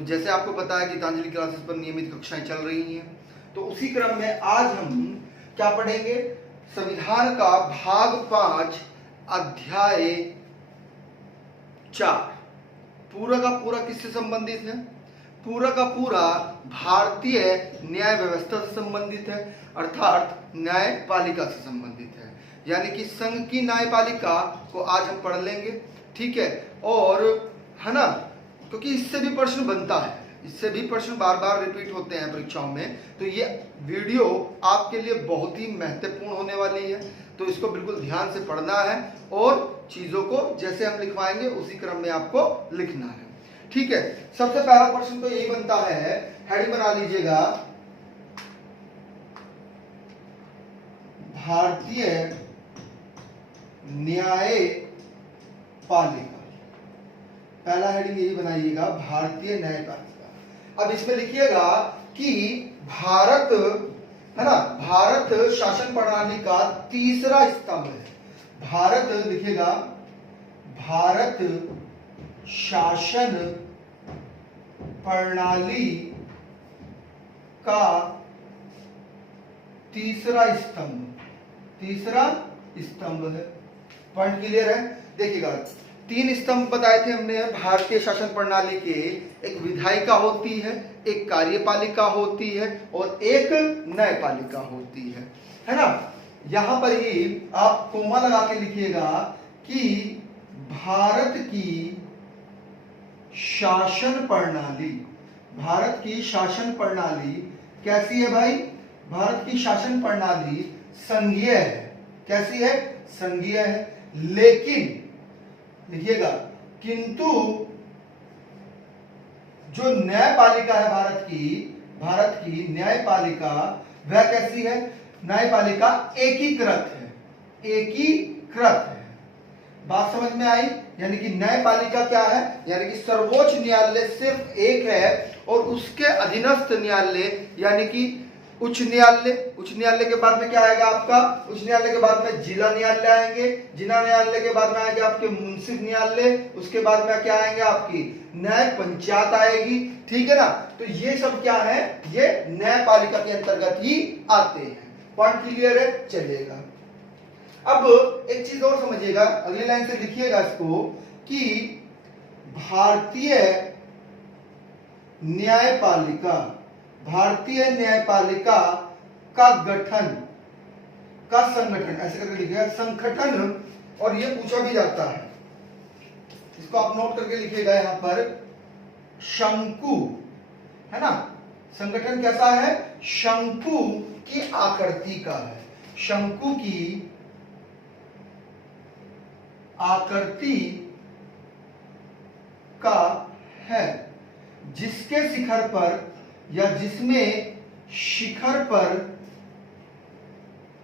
तो जैसे आपको पता है गीतांजलि क्लासेस पर नियमित कक्षाएं चल रही हैं, तो उसी क्रम में आज हम क्या पढ़ेंगे, संविधान का भाग 5 अध्याय 4। पूरा का पूरा किससे संबंधित है? पूरा का पूरा भारतीय न्याय व्यवस्था से संबंधित है, अर्थात न्यायपालिका से संबंधित है। यानी कि संघ की न्यायपालिका को आज हम पढ़ लेंगे, ठीक है। और है ना, क्योंकि इससे भी प्रश्न बनता है, इससे भी प्रश्न बार बार रिपीट होते हैं परीक्षाओं में, तो ये वीडियो आपके लिए बहुत ही महत्वपूर्ण होने वाली है। तो इसको बिल्कुल ध्यान से पढ़ना है और चीजों को जैसे हम लिखवाएंगे उसी क्रम में आपको लिखना है, ठीक है। सबसे पहला प्रश्न तो यही बनता है, हेडिंग बना लीजिएगा, भारतीय न्यायपालिका। पहला हेडिंग यही बनाइएगा, भारतीय न्यायपालिका। अब इसमें लिखिएगा कि भारत, है ना, भारत शासन प्रणाली का तीसरा स्तंभ है। भारत लिखिएगा, भारत शासन प्रणाली का तीसरा स्तंभ है। पॉइंट क्लियर है? देखिएगा, 3 स्तंभ बताए थे हमने भारतीय शासन प्रणाली के। एक विधायिका होती है, एक कार्यपालिका होती है और एक न्यायपालिका होती है ना। यहां पर ही आप कोमा लगा के लिखिएगा कि भारत की शासन प्रणाली कैसी है भाई? भारत की शासन प्रणाली संघीय है। कैसी है? संघीय है। लेकिन लिखिएगा, किंतु जो न्यायपालिका है भारत की न्यायपालिका, वह कैसी है? न्यायपालिका एकीकृत है। बात समझ में आई? यानी कि न्यायपालिका क्या है? यानी कि सर्वोच्च न्यायालय सिर्फ एक है और उसके अधीनस्थ न्यायालय यानी कि उच्च न्यायालय के बाद में क्या आएगा आपका? उच्च न्यायालय के बाद में जिला न्यायालय आएंगे, जिला न्यायालय के बाद में आएंगे आपके मुंसिफ न्यायालय, उसके बाद में क्या आएंगे? आपकी न्याय पंचायत आएगी, ठीक है ना। तो ये सब क्या है? ये न्यायपालिका के अंतर्गत ही आते हैं। पॉइंट क्लियर है? चलिएगा, अब एक चीज और समझिएगा, अगली लाइन से लिखिएगा इसको कि भारतीय न्यायपालिका का गठन का संगठन, ऐसे करके लिखिएगा, संगठन। और ये पूछा भी जाता है, इसको आप नोट करके लिखिएगा यहां पर, शंकु, है ना। संगठन कैसा है? शंकु की आकृति का है, शंकु की आकृति का है, जिसके शिखर पर या जिसमें शिखर पर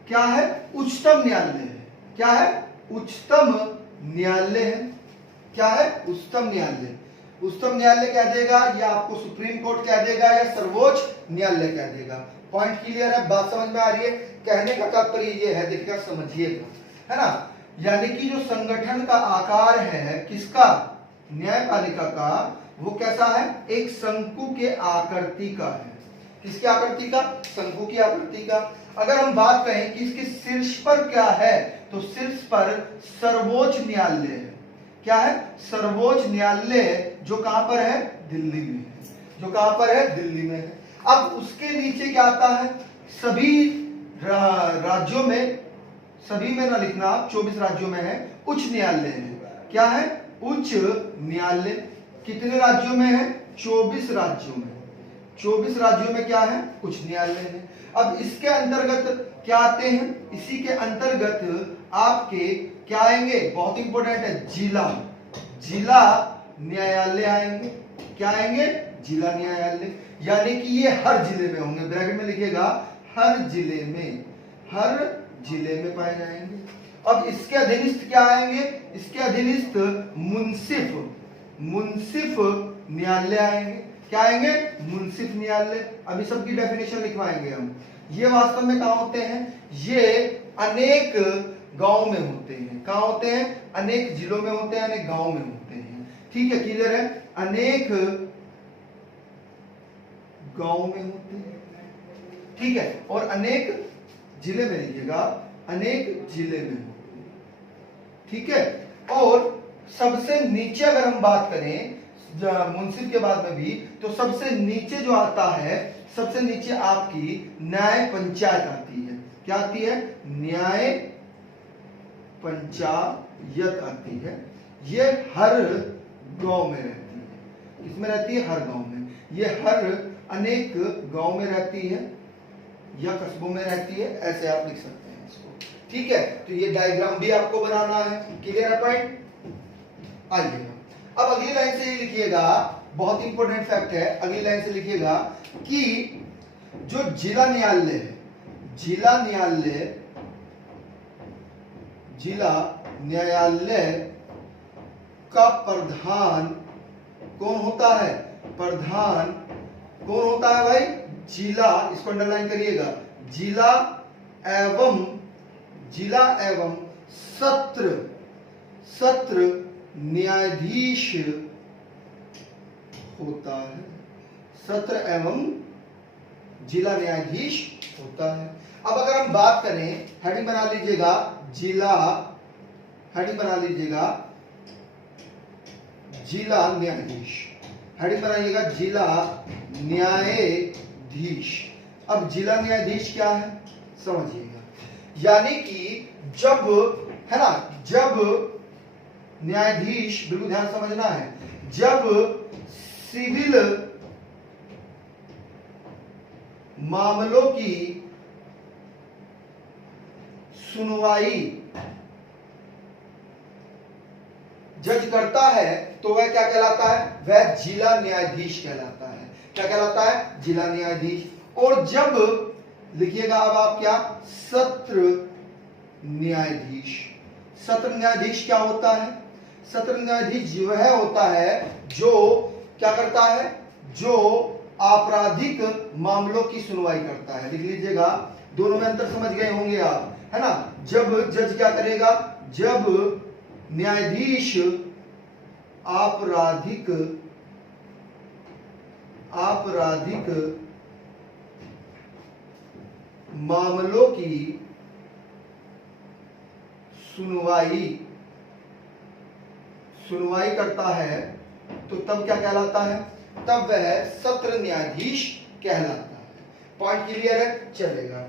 क्या है? उच्चतम न्यायालय है। क्या है? उच्चतम न्यायालय है। क्या है? उच्चतम न्यायालय। उच्चतम न्यायालय कह देगा या आपको सुप्रीम कोर्ट कह देगा या सर्वोच्च न्यायालय कह देगा। पॉइंट क्लियर है? बात समझ में आ रही है? कहने का तात्पर्य ये है, देखिएगा, समझिएगा, है ना। यानी कि जो संगठन का आकार है किसका? न्यायपालिका का, वो कैसा है? एक शंकु के आकृति का है। किसकी आकृति का? शंकु की आकृति का। अगर हम बात करें कि इसके शीर्ष पर क्या है, तो शीर्ष पर सर्वोच्च न्यायालय है। क्या है? सर्वोच्च न्यायालय, जो कहां पर है? दिल्ली में है। जो कहां पर है? दिल्ली में है। अब उसके नीचे क्या आता है? सभी राज्यों में, सभी में ना लिखना, 24 राज्यों में है उच्च न्यायालय है। क्या है? उच्च न्यायालय। कितने राज्यों में है? 24 राज्यों में। 24 राज्यों में क्या है? उच्च न्यायालय है। अब इसके अंतर्गत क्या आते हैं? इसी के अंतर्गत आपके क्या आएंगे? बहुत इंपॉर्टेंट है, जिला न्यायालय आएंगे। क्या आएंगे? जिला न्यायालय। यानी कि ये हर जिले में होंगे, ब्रैकेट में लिखिएगा, हर जिले में पाए जाएंगे। अब इसके अधीनस्थ क्या आएंगे? इसके अधीनस्थ मुंसिफ न्यायालय आएंगे। क्या आएंगे? मुंसिफ न्यायालय। अभी सबकी डेफिनेशन लिखवाएंगे हम। ये वास्तव में कहां होते हैं? ये अनेक गांव में होते हैं। कहां होते हैं? अनेक जिलों में होते हैं, अनेक गांव में होते हैं। ठीक है, क्लियर है? अनेक गांव में होते हैं, ठीक है, और अनेक जिले में लिखिएगा, अनेक जिले में होते हैं, ठीक है। और सबसे नीचे अगर हम बात करें मुंसिफ के बाद में भी, तो सबसे नीचे जो आता है, सबसे नीचे आपकी न्याय पंचायत आती है। क्या आती है? न्याय पंचायत आती है। ये हर गांव में रहती है। किसमें रहती है? हर गांव में। ये हर अनेक गांव में रहती है या कस्बों में रहती है, ऐसे आप लिख सकते हैं इसको, ठीक है। तो ये डायग्राम भी आपको बनाना है। क्लियर है पॉइंट? आइएगा अब अगली लाइन से ये लिखिएगा, बहुत इंपॉर्टेंट फैक्ट है। अगली लाइन से लिखिएगा कि जो जिला न्यायालय है, जिला न्यायालय, जिला न्यायालय का प्रधान कौन होता है? प्रधान कौन होता है भाई? जिला, इसको अंडरलाइन करिएगा, जिला एवं सत्र न्यायाधीश होता है। सत्र एवं जिला न्यायाधीश होता है। अब अगर हम बात करें, हेडिंग बना लीजिएगा जिला, हेडिंग बना लीजिएगा जिला न्यायाधीश, हेडिंग बनाइएगा जिला न्यायाधीश। अब जिला न्यायाधीश क्या है समझिएगा, यानी कि जब, है ना, जब न्यायाधीश, बिल्कुल ध्यान समझना है, जब सिविल मामलों की सुनवाई जज करता है तो वह क्या कहलाता है? वह जिला न्यायाधीश कहलाता है। क्या कहलाता है? जिला न्यायाधीश। और जब, लिखिएगा अब आप क्या, सत्र न्यायाधीश। सत्र न्यायाधीश क्या होता है? सत्र न्यायाधीश वह होता है जो क्या करता है? जो आपराधिक मामलों की सुनवाई करता है। लिख लीजिएगा, दोनों में अंतर समझ गए होंगे आप, है ना। जब जज क्या करेगा? जब न्यायाधीश आपराधिक मामलों की सुनवाई करता है तो तब क्या कहलाता है? तब वह सत्र न्यायाधीश कहलाता है। पॉइंट क्लियर है? चलेगा,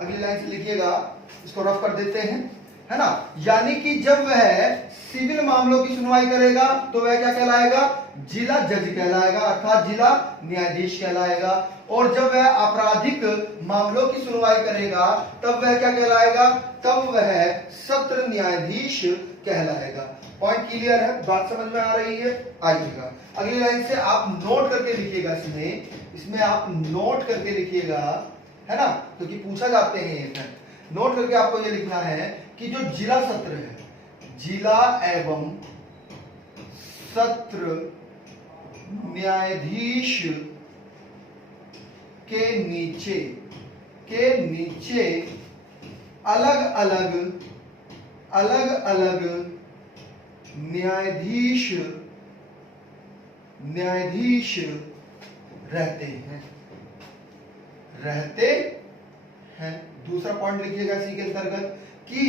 अगली लाइन से लिखिएगा, इसको रफ कर देते हैं, है ना। यानी कि जब वह सिविल मामलों की सुनवाई करेगा तो वह क्या कहलाएगा? जिला जज कहलाएगा, अर्थात जिला न्यायाधीश कहलाएगा। और जब वह आपराधिक मामलों की सुनवाई करेगा तब वह क्या कहलाएगा? तब वह सत्र न्यायाधीश कहलाएगा। पॉइंट क्लियर है? बात समझ में आ रही है? आइएगा अगली लाइन से आप नोट करके लिखिएगा, इसमें आप नोट करके लिखिएगा, है ना, क्योंकि पूछा जाते हैं ये फैक्ट। नोट करके आपको ये लिखना है कि जो जिला सत्र है, जिला एवं सत्र न्यायाधीश के नीचे अलग अलग न्यायाधीश रहते हैं। दूसरा पॉइंट लिखिएगा इसी के अंतर्गत कि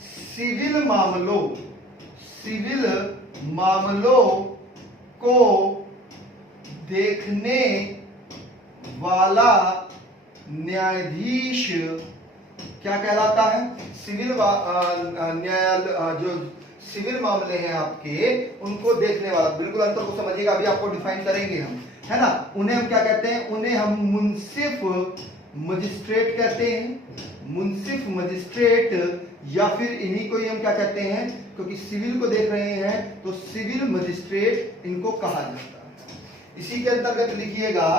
सिविल मामलों को देखने वाला न्यायाधीश क्या कहलाता है? जो सिविल मामले हैं आपके, उनको देखने वाला। बिल्कुल अंतर को समझिएगा, अभी आपको डिफाइन करेंगे हम, है ना। उन्हें हम क्या कहते हैं? उन्हें हम मुंसिफ मजिस्ट्रेट कहते हैं, मुंसिफ मजिस्ट्रेट, या फिर इन्हीं को ही हम क्या कहते हैं, क्योंकि सिविल को देख रहे हैं तो सिविल मजिस्ट्रेट इनको कहा जाता है। इसी के अंतर्गत लिखिएगा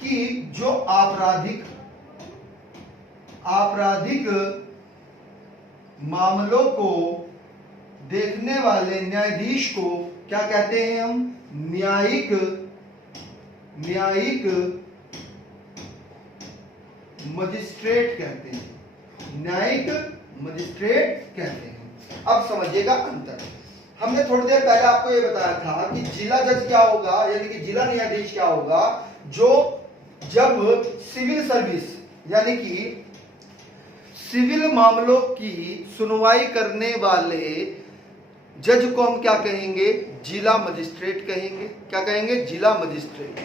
कि जो आपराधिक मामलों को देखने वाले न्यायाधीश को क्या कहते हैं? हम न्यायिक मजिस्ट्रेट कहते हैं, न्यायिक मजिस्ट्रेट कहते हैं। अब समझिएगा अंतर। हमने थोड़ी देर पहले आपको यह बताया था कि जिला जज क्या होगा, यानी कि जिला न्यायाधीश क्या होगा? जो जब सिविल सर्विस यानी कि सिविल मामलों की सुनवाई करने वाले जज को हम क्या कहेंगे? जिला मजिस्ट्रेट कहेंगे। क्या कहेंगे? जिला मजिस्ट्रेट।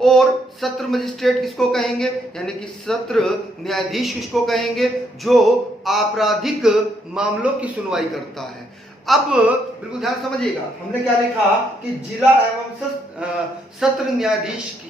और सत्र मजिस्ट्रेट किसको कहेंगे? यानी कि सत्र न्यायाधीश किसको कहेंगे? जो आपराधिक मामलों की सुनवाई करता है। अब बिल्कुल ध्यान समझिएगा, हमने क्या लिखा कि जिला एवं सत्र न्यायाधीश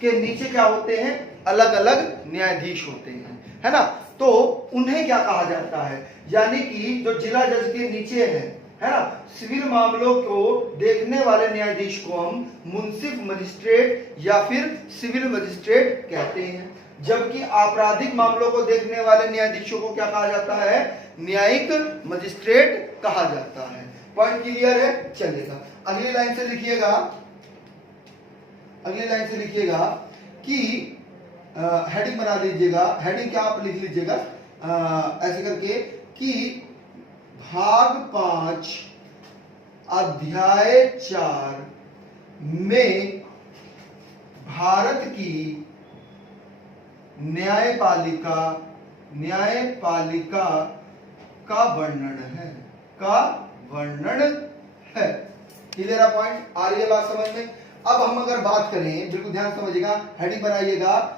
के नीचे क्या होते हैं? अलग अलग न्यायाधीश होते हैं, है ना। तो उन्हें क्या कहा जाता है? यानी कि जो जिला जज के नीचे है ना, सिविल मामलों को देखने वाले न्यायाधीश को हम मुंसिफ मजिस्ट्रेट या फिर सिविल मजिस्ट्रेट कहते हैं। जबकि आपराधिक मामलों को देखने वाले न्यायाधीशों को क्या कहा जाता है? न्यायिक मजिस्ट्रेट कहा जाता है। पॉइंट क्लियर है? चलेगा। अगली लाइन से लिखिएगा, अगली लाइन से लिखिएगा कि हेडिंग बना दीजिएगा। हेडिंग क्या आप लिख लीजिएगा ऐसे करके कि भाग 5 अध्याय 4 में भारत की न्यायपालिका का वर्णन है, का वर्णन है। क्लियर है? पॉइंट आ रही है बात समझ में? अब हम अगर बात करें, बिल्कुल ध्यान समझिएगा, हेडिंग बनाइएगा।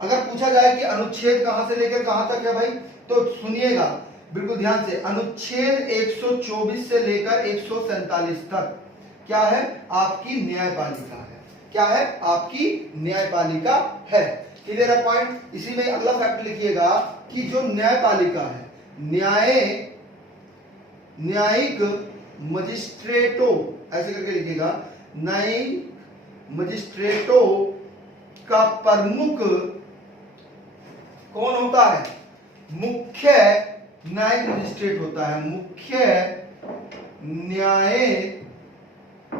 अगर पूछा जाए कि अनुच्छेद कहां से लेकर कहां तक है भाई, तो सुनिएगा बिल्कुल ध्यान से। अनुच्छेद 124 से लेकर 147 तक क्या है? आपकी न्यायपालिका है। क्या है? आपकी न्यायपालिका है। क्लियर है? पॉइंट। इसी में अगला फैक्ट लिखिएगा कि जो न्यायपालिका है, न्यायिक मजिस्ट्रेटों ऐसे करके लिखिएगा, न्यायिक मजिस्ट्रेटों का प्रमुख कौन होता है? मुख्य न्यायिक मजिस्ट्रेट होता है। मुख्य न्याय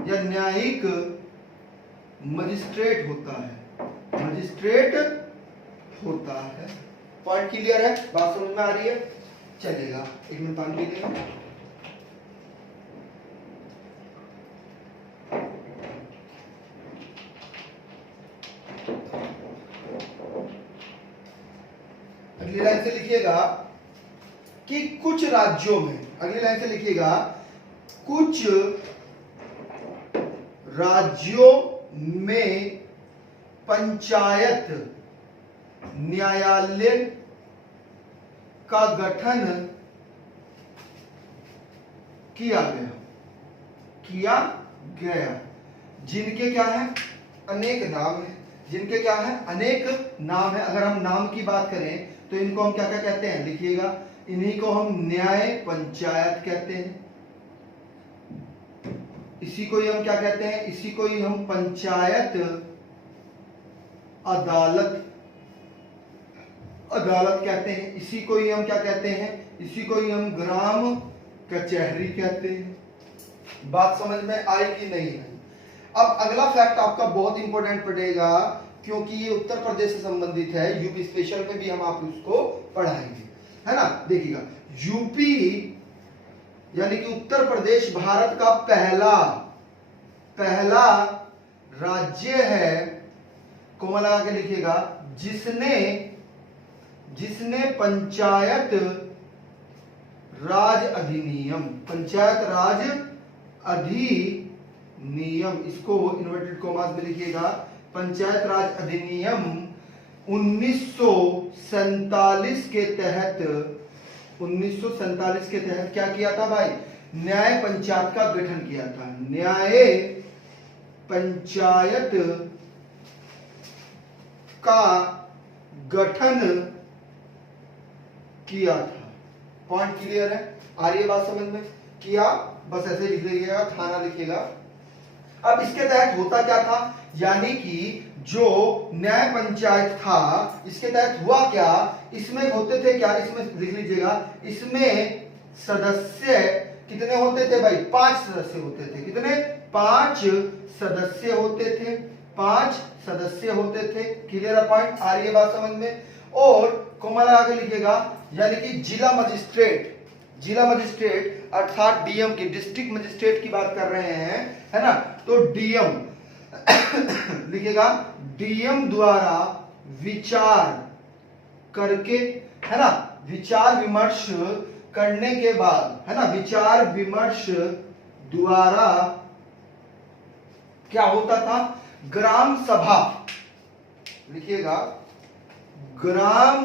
या न्यायिक मजिस्ट्रेट होता है, मजिस्ट्रेट होता है। पॉइंट क्लियर है? बात समझ में आ रही है? चलेगा। एक मिनट पानी पी लेंगे। अगली लाइन से लिखिएगा कि कुछ राज्यों में, अगली लाइन से लिखिएगा, कुछ राज्यों में पंचायत न्यायालय का गठन किया गया, जिनके क्या है? अनेक नाम है। जिनके क्या है? अनेक नाम है। अगर हम नाम की बात करें तो इनको हम क्या क्या कहते हैं? लिखिएगा, इन्हीं को हम न्याय पंचायत कहते हैं। इसी को ही हम क्या कहते हैं? इसी को ही हम पंचायत अदालत कहते हैं। इसी को ही हम क्या कहते हैं? इसी को ही हम ग्राम कचहरी कहते हैं। बात समझ में आई कि नहीं है? अब अगला फैक्ट आपका बहुत इंपॉर्टेंट पड़ेगा, क्योंकि ये उत्तर प्रदेश से संबंधित है। यूपी स्पेशल में भी हम आप उसको पढ़ाएंगे, है ना। देखिएगा, यूपी यानी कि उत्तर प्रदेश भारत का पहला राज्य है, कोमा लगा के लिखिएगा, जिसने पंचायत राज अधिनियम, इसको इन्वर्टेड कोमास में लिखिएगा, पंचायत राज अधिनियम 1947 के तहत क्या किया था भाई? न्याय पंचायत का गठन किया था। न्याय पंचायत का गठन किया था। पॉइंट क्लियर है? आ रही है बात समझ में? किया, बस ऐसे लिख लीजिएगा, थाना लिखिएगा। अब इसके तहत होता क्या था? यानी कि जो न्याय पंचायत था, इसके तहत हुआ क्या? इसमें होते थे क्या? इसमें लिख लीजिएगा, इसमें सदस्य कितने होते थे भाई? 5 सदस्य होते थे। कितने? 5 सदस्य होते थे। 5 सदस्य होते थे। क्लियर है? पॉइंट आ रही है बात समझ में? और कोमा लगा के लिखिएगा, यानी कि जिला मजिस्ट्रेट अर्थात डीएम की, डिस्ट्रिक्ट मजिस्ट्रेट की बात कर रहे हैं, है ना। तो डीएम लिखिएगा, डीएम द्वारा विचार करके, है ना, विचार विमर्श करने के बाद, है ना, विचार विमर्श द्वारा क्या होता था, ग्राम सभा, लिखिएगा, ग्राम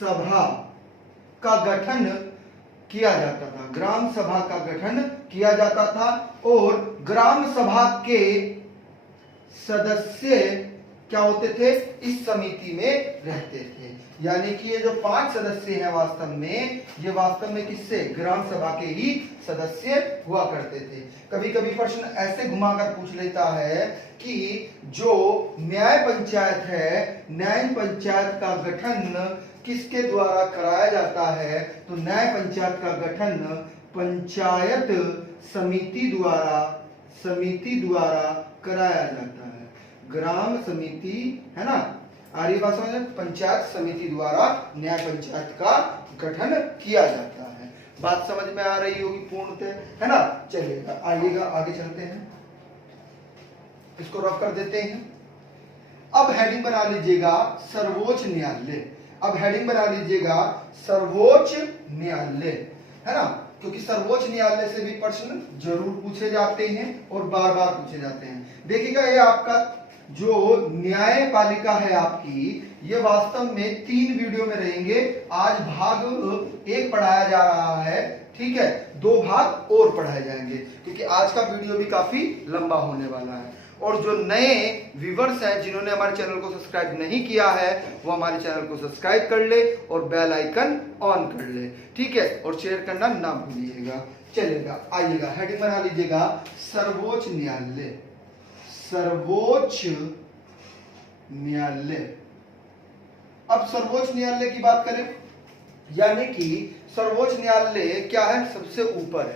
सभा का गठन किया जाता था, ग्राम सभा का गठन किया जाता था और ग्राम सभा के सदस्य क्या होते थे, इस समिति में रहते थे। यानी कि ये जो 5 सदस्य हैं वास्तव में, ये वास्तव में किससे, ग्राम सभा के ही सदस्य हुआ करते थे। कभी कभी प्रश्न ऐसे घुमाकर पूछ लेता है कि जो न्याय पंचायत है, न्याय पंचायत का गठन किसके द्वारा कराया जाता है, तो न्याय पंचायत का गठन पंचायत समिति द्वारा कराया जाता है। ग्राम समिति, है ना, आर्य भाषा में पंचायत समिति द्वारा न्याय पंचायत का गठन किया जाता है। बात समझ में आ रही होगी पूर्णतः, है ना। चलिएगा, आइएगा आगे चलते हैं, इसको रफ कर देते हैं। अब हेडिंग बना लीजिएगा सर्वोच्च न्यायालय। अब हेडिंग बना लीजिएगा सर्वोच्च न्यायालय, है ना, क्योंकि सर्वोच्च न्यायालय से भी प्रश्न जरूर पूछे जाते हैं और बार बार पूछे जाते हैं। देखिएगा, ये आपका जो न्यायपालिका है आपकी, ये वास्तव में 3 वीडियो में रहेंगे। आज भाग 1 पढ़ाया जा रहा है, ठीक है, 2 भाग और पढ़ाए जाएंगे क्योंकि आज का वीडियो भी काफी लंबा होने वाला है। और जो नए व्यूवर्स हैं जिन्होंने हमारे चैनल को सब्सक्राइब नहीं किया है, वो हमारे चैनल को सब्सक्राइब कर ले और बेल आइकन ऑन कर ले, ठीक है, और शेयर करना ना भूलिएगा। चलेगा, आइएगा, हेडिंग बना लीजिएगा सर्वोच्च न्यायालय। सर्वोच्च न्यायालय। अब सर्वोच्च न्यायालय की बात करें, यानी कि सर्वोच्च न्यायालय क्या है, सबसे ऊपर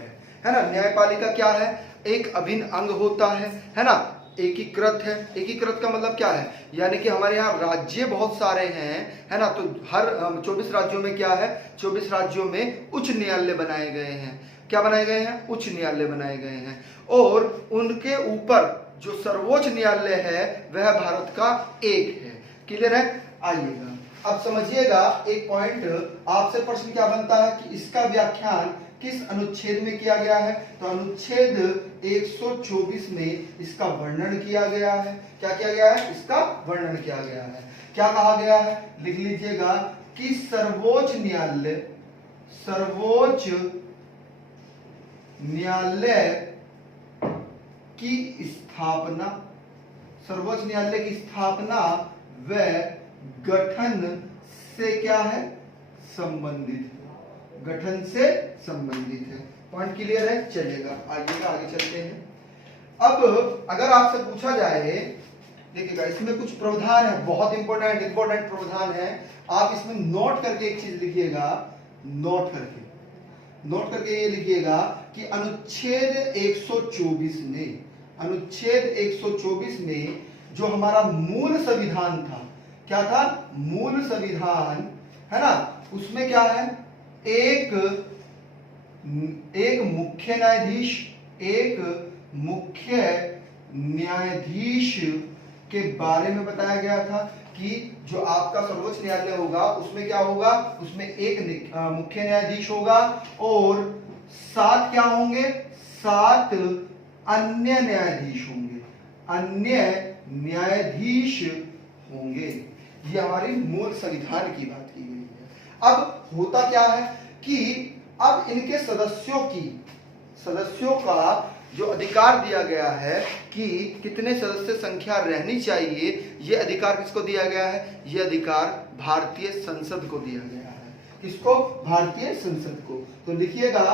है ना। न्यायपालिका क्या है, एक अभिन्न अंग होता है ना, एकीकृत है। एकीकृत का मतलब क्या है, यानी कि हमारे यहाँ राज्य बहुत सारे हैं, है ना, तो हर 24 राज्यों में क्या है, 24 राज्यों में उच्च न्यायालय बनाए गए हैं। क्या बनाए गए हैं, उच्च न्यायालय बनाए गए हैं। और उनके ऊपर जो सर्वोच्च न्यायालय है वह भारत का एक है। क्लियर है, आइएगा अब समझिएगा एक पॉइंट। आपसे प्रश्न क्या बनता है कि इसका व्याख्यान किस अनुच्छेद में किया गया है, तो अनुच्छेद 124 में इसका वर्णन किया गया है। क्या किया गया है, इसका वर्णन किया गया है। क्या कहा गया है, लिख लीजिएगा कि सर्वोच्च न्यायालय की स्थापना, सर्वोच्च न्यायालय की स्थापना व गठन से क्या है, संबंधित है, गठन से संबंधित है। पॉइंट क्लियर है, चलेगा, आइएगा आगे चलते हैं। अब अगर आपसे पूछा जाए, देखिएगा इसमें कुछ प्रावधान है, बहुत इंपॉर्टेंट प्रावधान है। आप इसमें नोट करके एक चीज लिखिएगा, नोट करके ये लिखिएगा कि अनुच्छेद 124 में जो हमारा मूल संविधान था, क्या था, मूल संविधान, है ना, उसमें क्या है, एक मुख्य न्यायाधीश के बारे में बताया गया था कि जो आपका सर्वोच्च न्यायालय होगा उसमें क्या होगा, उसमें एक मुख्य न्यायाधीश होगा और 7 क्या होंगे, 7 अन्य न्यायाधीश होंगे। ये हमारी मूल संविधान की बात की गई है। अब होता क्या है कि अब इनके सदस्यों का जो अधिकार दिया गया है कि कितने सदस्य संख्या रहनी चाहिए, ये अधिकार किसको दिया गया है, ये अधिकार भारतीय संसद को दिया गया है। किसको, भारतीय संसद को। तो लिखिएगा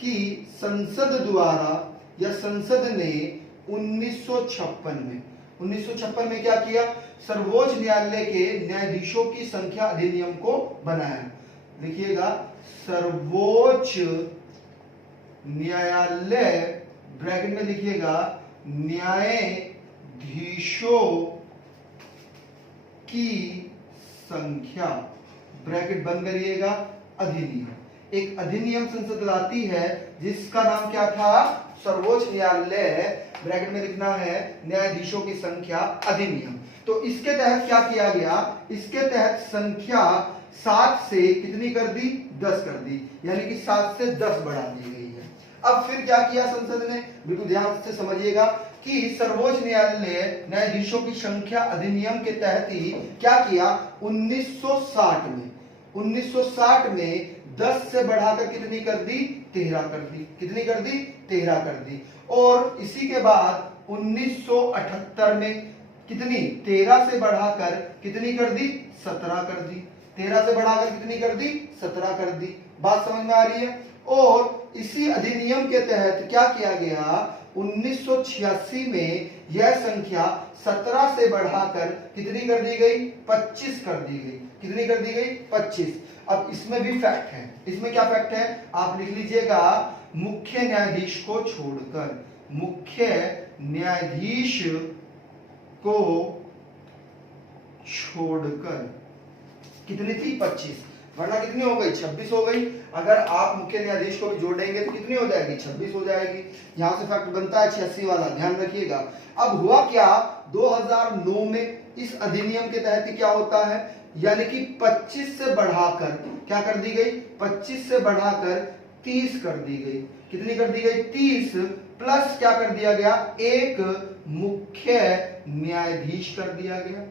कि संसद द्वारा या संसद ने 1956 में क्या किया, सर्वोच्च न्यायालय के न्यायाधीशों की संख्या अधिनियम को बनाया। लिखिएगा सर्वोच्च न्यायालय, ब्रैकेट में लिखिएगा न्यायाधीशों की संख्या, ब्रैकेट बंद करिएगा, अधिनियम। एक अधिनियम संसद लाती है जिसका नाम क्या था, सर्वोच्च न्यायालय, ब्रैकेट में लिखना है न्यायाधीशों की संख्या अधिनियम। तो इसके तहत क्या किया गया, इसके तहत संख्या 7 से कितनी कर दी, 10 कर दी, यानी कि 7 से 10 बढ़ा दी गई है। अब फिर क्या किया संसद ने, बिल्कुल ध्यान से समझिएगा कि सर्वोच्च न्यायालय न्यायाधीशों की संख्या अधिनियम के तहत ही क्या किया, 1960 में 10 से बढ़ाकर कितनी कर दी, 13 कर दी, कितनी कर दी, 13 कर दी। और इसी के बाद 1978 में कितनी, 13 से बढ़ाकर कितनी कर दी, 17 कर दी, 13 से बढ़ाकर कितनी कर दी, 17 कर दी। बात समझ में आ रही है। और इसी अधिनियम के तहत क्या किया गया, 1986 में यह संख्या 17 से बढ़ाकर कितनी कर दी गई, 25 कर दी गई, कितनी कर दी गई, 25। अब इसमें भी फैक्ट है, इसमें क्या फैक्ट है आप लिख लीजिएगा, मुख्य न्यायाधीश को छोड़कर, मुख्य न्यायाधीश को छोड़कर कितनी थी, 25, वरना कितनी हो गई, 26 हो गई। अगर आप मुख्य न्यायाधीश को भी जोड़ेंगे तो कितनी हो जाएगी, 26 हो जाएगी। यहां से फैक्ट बनता है 86 वाला, ध्यान रखिएगा। अब हुआ क्या, 2009 में इस अधिनियम के तहत क्या होता है, यानी कि 25 से बढ़ाकर क्या कर दी गई, 25 से बढ़ाकर 30 कर दी गई, कितनी कर दी गई, 30 प्लस क्या कर दिया गया, एक मुख्य न्यायाधीश कर दिया गया।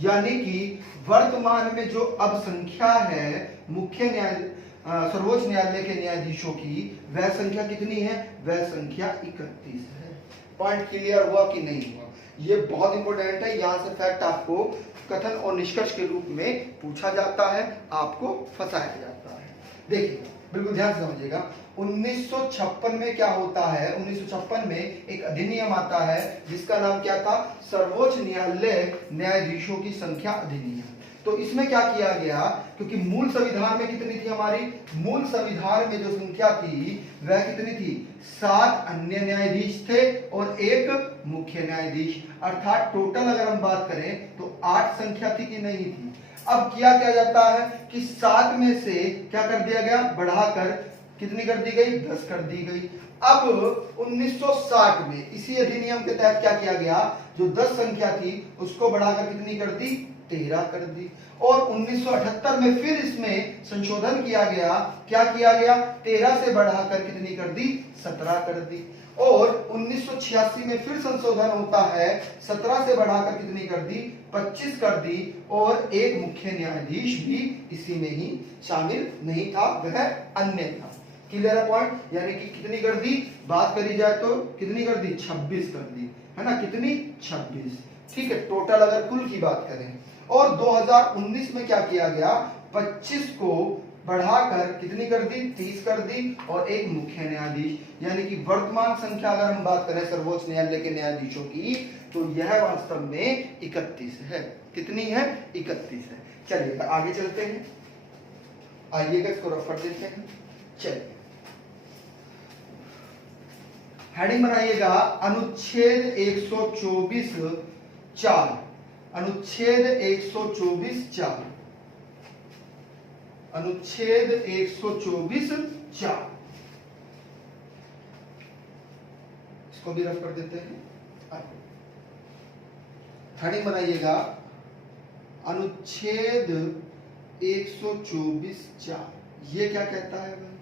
यानी कि वर्तमान में जो अब संख्या है मुख्य सर्वोच्च न्यायालय के न्यायाधीशों की, वह संख्या कितनी है, वह संख्या 31 है। पॉइंट क्लियर हुआ कि नहीं हुआ, ये बहुत इंपॉर्टेंट है। यहां से फैक्ट आपको कथन और निष्कर्ष के रूप में पूछा जाता है, आपको फंसाया जाता है। देखिए बिल्कुल ध्यान से समझिएगा, 1956 में क्या होता है, 1956 में एक अधिनियम आता है जिसका नाम क्या था, सर्वोच्च न्यायालय न्यायाधीशों की संख्या अधिनियम। तो इसमें क्या किया गया, क्योंकि मूल संविधान में कितनी थी हमारी, मूल संविधान में जो संख्या थी वह कितनी थी, 7 अन्य न्यायाधीश थे और एक मुख्य न्यायाधीश, अर्थात टोटल अगर हम बात करें तो 8 संख्या थी कि नहीं थी। अब किया क्या जाता है कि 7 में से क्या कर दिया गया, बढ़ाकर कितनी कर दी गई, 10 कर दी गई। अब 1960 में इसी अधिनियम के तहत क्या किया गया, जो 10 संख्या थी उसको बढ़ाकर कितनी कर दी, 13 कर दी। और 1978 में फिर इसमें संशोधन किया गया, क्या किया गया, 13 से बढ़ाकर कितनी कर दी, 17 कर दी। और 1986 में फिर संशोधन होता है, 17 से बढ़ाकर कितनी कर दी, 25 कर दी। और एक मुख्य न्यायाधीश भी इसी में ही शामिल नहीं था, वह अन्य था। क्लियर है पॉइंट, यानी कि कितनी कर दी, बात करी जाए तो कितनी कर दी, 26 कर दी, है ना, कितनी, 26। ठीक है, टोटल अगर कुल की बात करें। और 2019 में क्या किया गया, 25 को बढ़ाकर कितनी कर दी, 30 कर दी और एक मुख्य न्यायाधीश, यानी कि वर्तमान संख्या अगर हम बात करें सर्वोच्च न्यायालय के न्यायाधीशों की, तो यह वास्तव में 31 है। कितनी है, 31 है। चलिए आगे चलते हैं, आइएगा इसको रफ कर देते हैं। चलिए हेडिंग बनाइएगा, अनुच्छेद 124 4, अनुच्छेद 124 4, अनुच्छेद 124 4, इसको भी रफ कर देते हैं। हेडिंग बनाइएगा, अनुच्छेद 124 4, ये क्या कहता है भाई,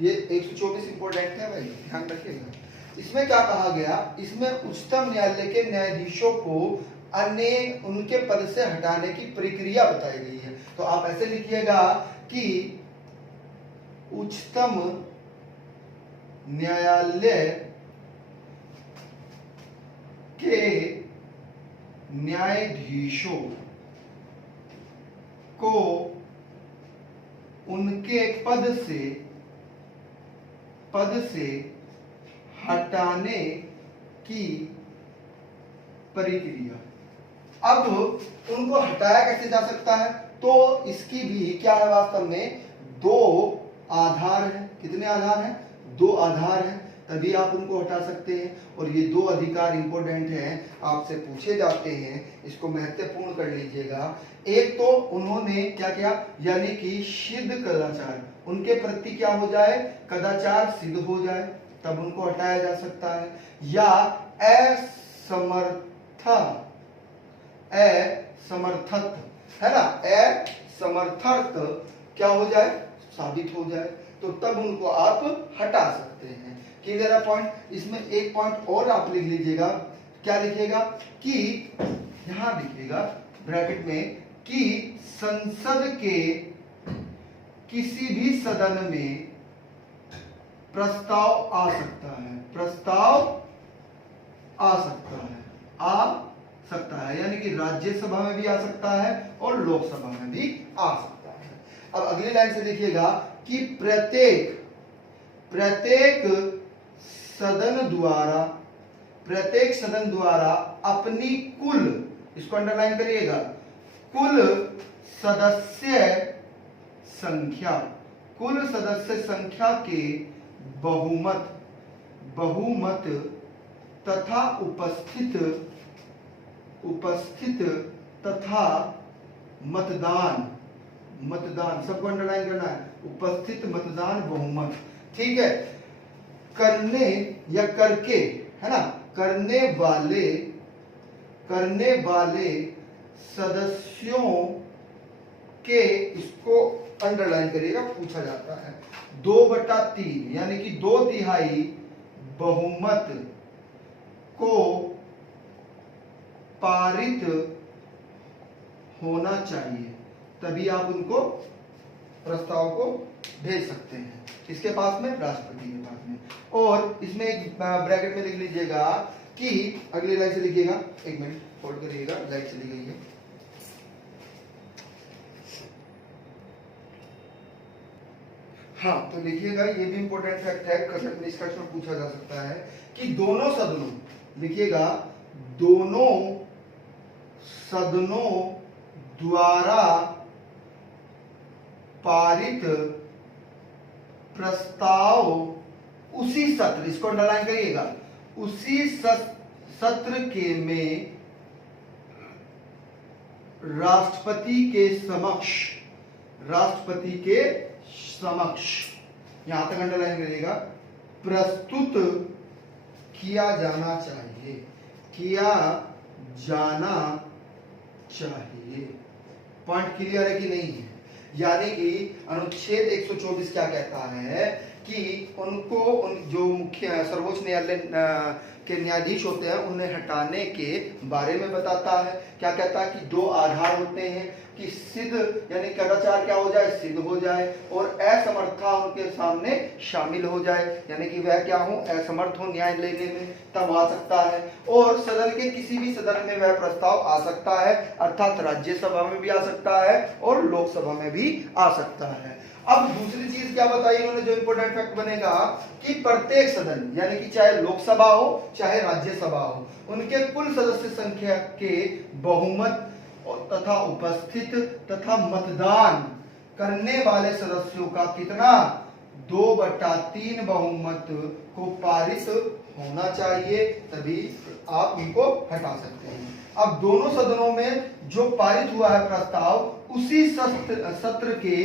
ये 124 इंपॉर्टेंट है भाई, ध्यान रखिएगा। इसमें क्या कहा गया, इसमें उच्चतम न्यायालय के न्यायाधीशों को अन्य उनके पद से हटाने की प्रक्रिया बताई गई है। तो आप ऐसे लिखिएगा कि उच्चतम न्यायालय के न्यायाधीशों को उनके पद से हटाने की प्रक्रिया। अब उनको हटाया कैसे जा सकता है, तो इसकी भी क्या है, वास्तव में 2 आधार है। कितने आधार हैं, 2 आधार हैं, तभी आप उनको हटा सकते हैं। और ये 2 अधिकार इंपॉर्टेंट हैं, आपसे पूछे जाते हैं, इसको महत्वपूर्ण कर लीजिएगा। एक तो उन्होंने क्या किया, यानी कि सिद्ध कदाचार, उनके प्रति क्या हो जाए, कदाचार सिद्ध हो जाए, तब उनको हटाया जा सकता है। या असमर्थ असमर्थत, है ना, असमर्थत क्या हो जाए, साबित हो जाए, तो तब उनको आप हटा सकते हैं। क्लियर है पॉइंट। इसमें एक पॉइंट और आप लिख लीजिएगा, क्या लिखिएगा कि यहां लिखिएगा ब्रैकेट में कि संसद के किसी भी सदन में प्रस्ताव आ सकता है, प्रस्ताव आ सकता है, आ सकता है, यानी कि राज्यसभा में भी आ सकता है और लोकसभा में भी आ सकता है। अब अगली लाइन से देखिएगा कि प्रत्येक सदन द्वारा अपनी कुल, इसको अंडरलाइन करिएगा, कुल सदस्य संख्या के बहुमत तथा उपस्थित तथा मतदान सबको अंडरलाइन करना है, उपस्थित मतदान बहुमत, ठीक है, करने या करके, है ना, करने वाले सदस्यों के, इसको अंडरलाइन करिएगा, पूछा जाता है 2/3 यानी कि 2/3 बहुमत को पारित होना चाहिए, तभी आप उनको प्रस्ताव को भेज सकते हैं, किसके पास में, राष्ट्रपति के पास में। और इसमें एक ब्रैकेट में लिख लीजिएगा कि अगली लाइन से लिखिएगा, एक मिनट होल्ड करिएगा, लाइट चली गई है। हाँ, तो लिखिएगा, ये भी इंपॉर्टेंट फैक्ट है, कसेक्ट निष्कर्ष में पूछा जा सकता है कि दोनों सदनों, लिखिएगा, दोनों सदनों द्वारा पारित प्रस्ताव उसी सत्र, इसको अंडरलाइन करिएगा, उसी सत्र के में राष्ट्रपति के समक्ष, यहां तक अंडरलाइन करिएगा, प्रस्तुत किया जाना चाहिए। पॉइंट क्लियर है कि नहीं है? यानी कि अनुच्छेद 124 क्या कहता है कि उनको जो मुख्य सर्वोच्च न्यायालय के न्यायाधीश होते हैं उन्हें हटाने के बारे में बताता है। क्या कहता है कि 2 आधार होते हैं कि सिद्ध यानी कदाचार क्या हो जाए, सिद्ध हो जाए, और असमर्थता उनके सामने शामिल हो जाए, यानी कि वह क्या हो, असमर्थ हो न्याय लेने में, तब आ सकता है। और सदन के किसी भी सदन में वह प्रस्ताव आ सकता है, अर्थात राज्यसभा में भी आ सकता है और लोकसभा में भी आ सकता है। अब दूसरी चीज क्या बताई इन्होंने, जो इंपोर्टेंट फैक्ट बनेगा कि प्रत्येक सदन यानी कि चाहे लोकसभा हो चाहे राज्यसभा हो, उनके कुल सदस्य संख्या के बहुमत तथा उपस्थित तथा मतदान करने वाले सदस्यों का कितना, 2/3 बहुमत को पारित होना चाहिए, तभी आप इनको हटा सकते हैं। अब दोनों सदनों में जो पारित हुआ है प्रस्ताव, उसी सत्र के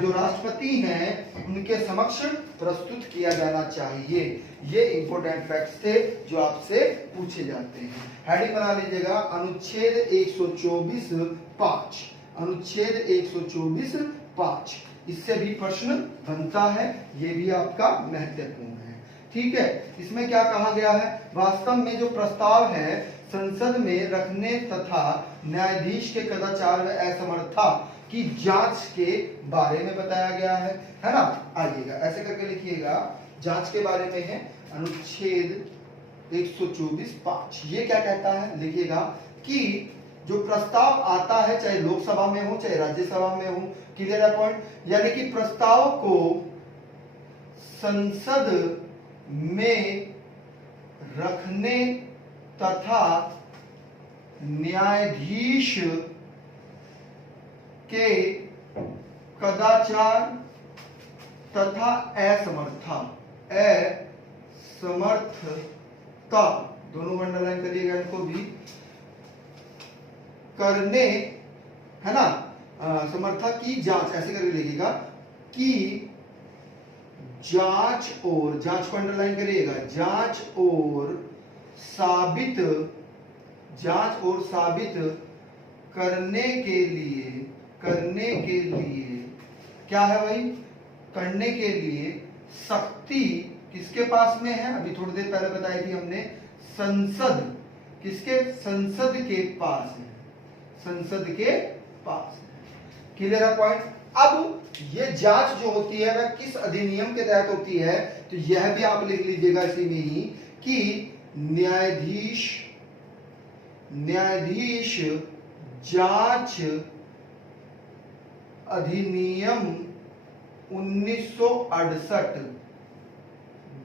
जो राष्ट्रपति हैं उनके समक्ष प्रस्तुत किया जाना चाहिए। ये इंपोर्टेंट फैक्ट्स थे जो आपसे पूछे जाते हैं। हेडिंग बना लीजिएगा, अनुच्छेद 124(5), अनुच्छेद 124(5), इससे भी प्रश्न बनता है, ये भी आपका महत्वपूर्ण है। ठीक है, इसमें क्या कहा गया है, वास्तव में जो प्रस्ताव है संसद में रखने तथा न्यायाधीश के कदाचार व असमर्थता की जांच के बारे में बताया गया है ना। आइएगा ऐसे करके लिखिएगा, जांच के बारे में है अनुच्छेद 124(5). ये क्या कहता है, लिखिएगा कि जो प्रस्ताव आता है चाहे लोकसभा में हो चाहे राज्यसभा में हो, क्लियर है पॉइंट, यानी कि प्रस्ताव को संसद में रखने तथा न्यायाधीश के कदाचार तथा असमर्थता दोनों अंडरलाइन करिएगा इनको भी, करने, है ना, समर्था की जांच, ऐसे करके लिखिएगा कि जांच और, जांच को अंडरलाइन करिएगा, जांच और जांच और साबित करने के लिए क्या है भाई, करने के लिए शक्ति किसके पास में है, अभी थोड़ी देर पहले बताई थी हमने, संसद, किसके, संसद के पास है, संसद के पास है। क्लियर है पॉइंट। अब ये जांच जो होती है वह किस अधिनियम के तहत होती है, तो यह भी आप लिख लीजिएगा इसी में ही कि न्यायाधीश जांच अधिनियम 1968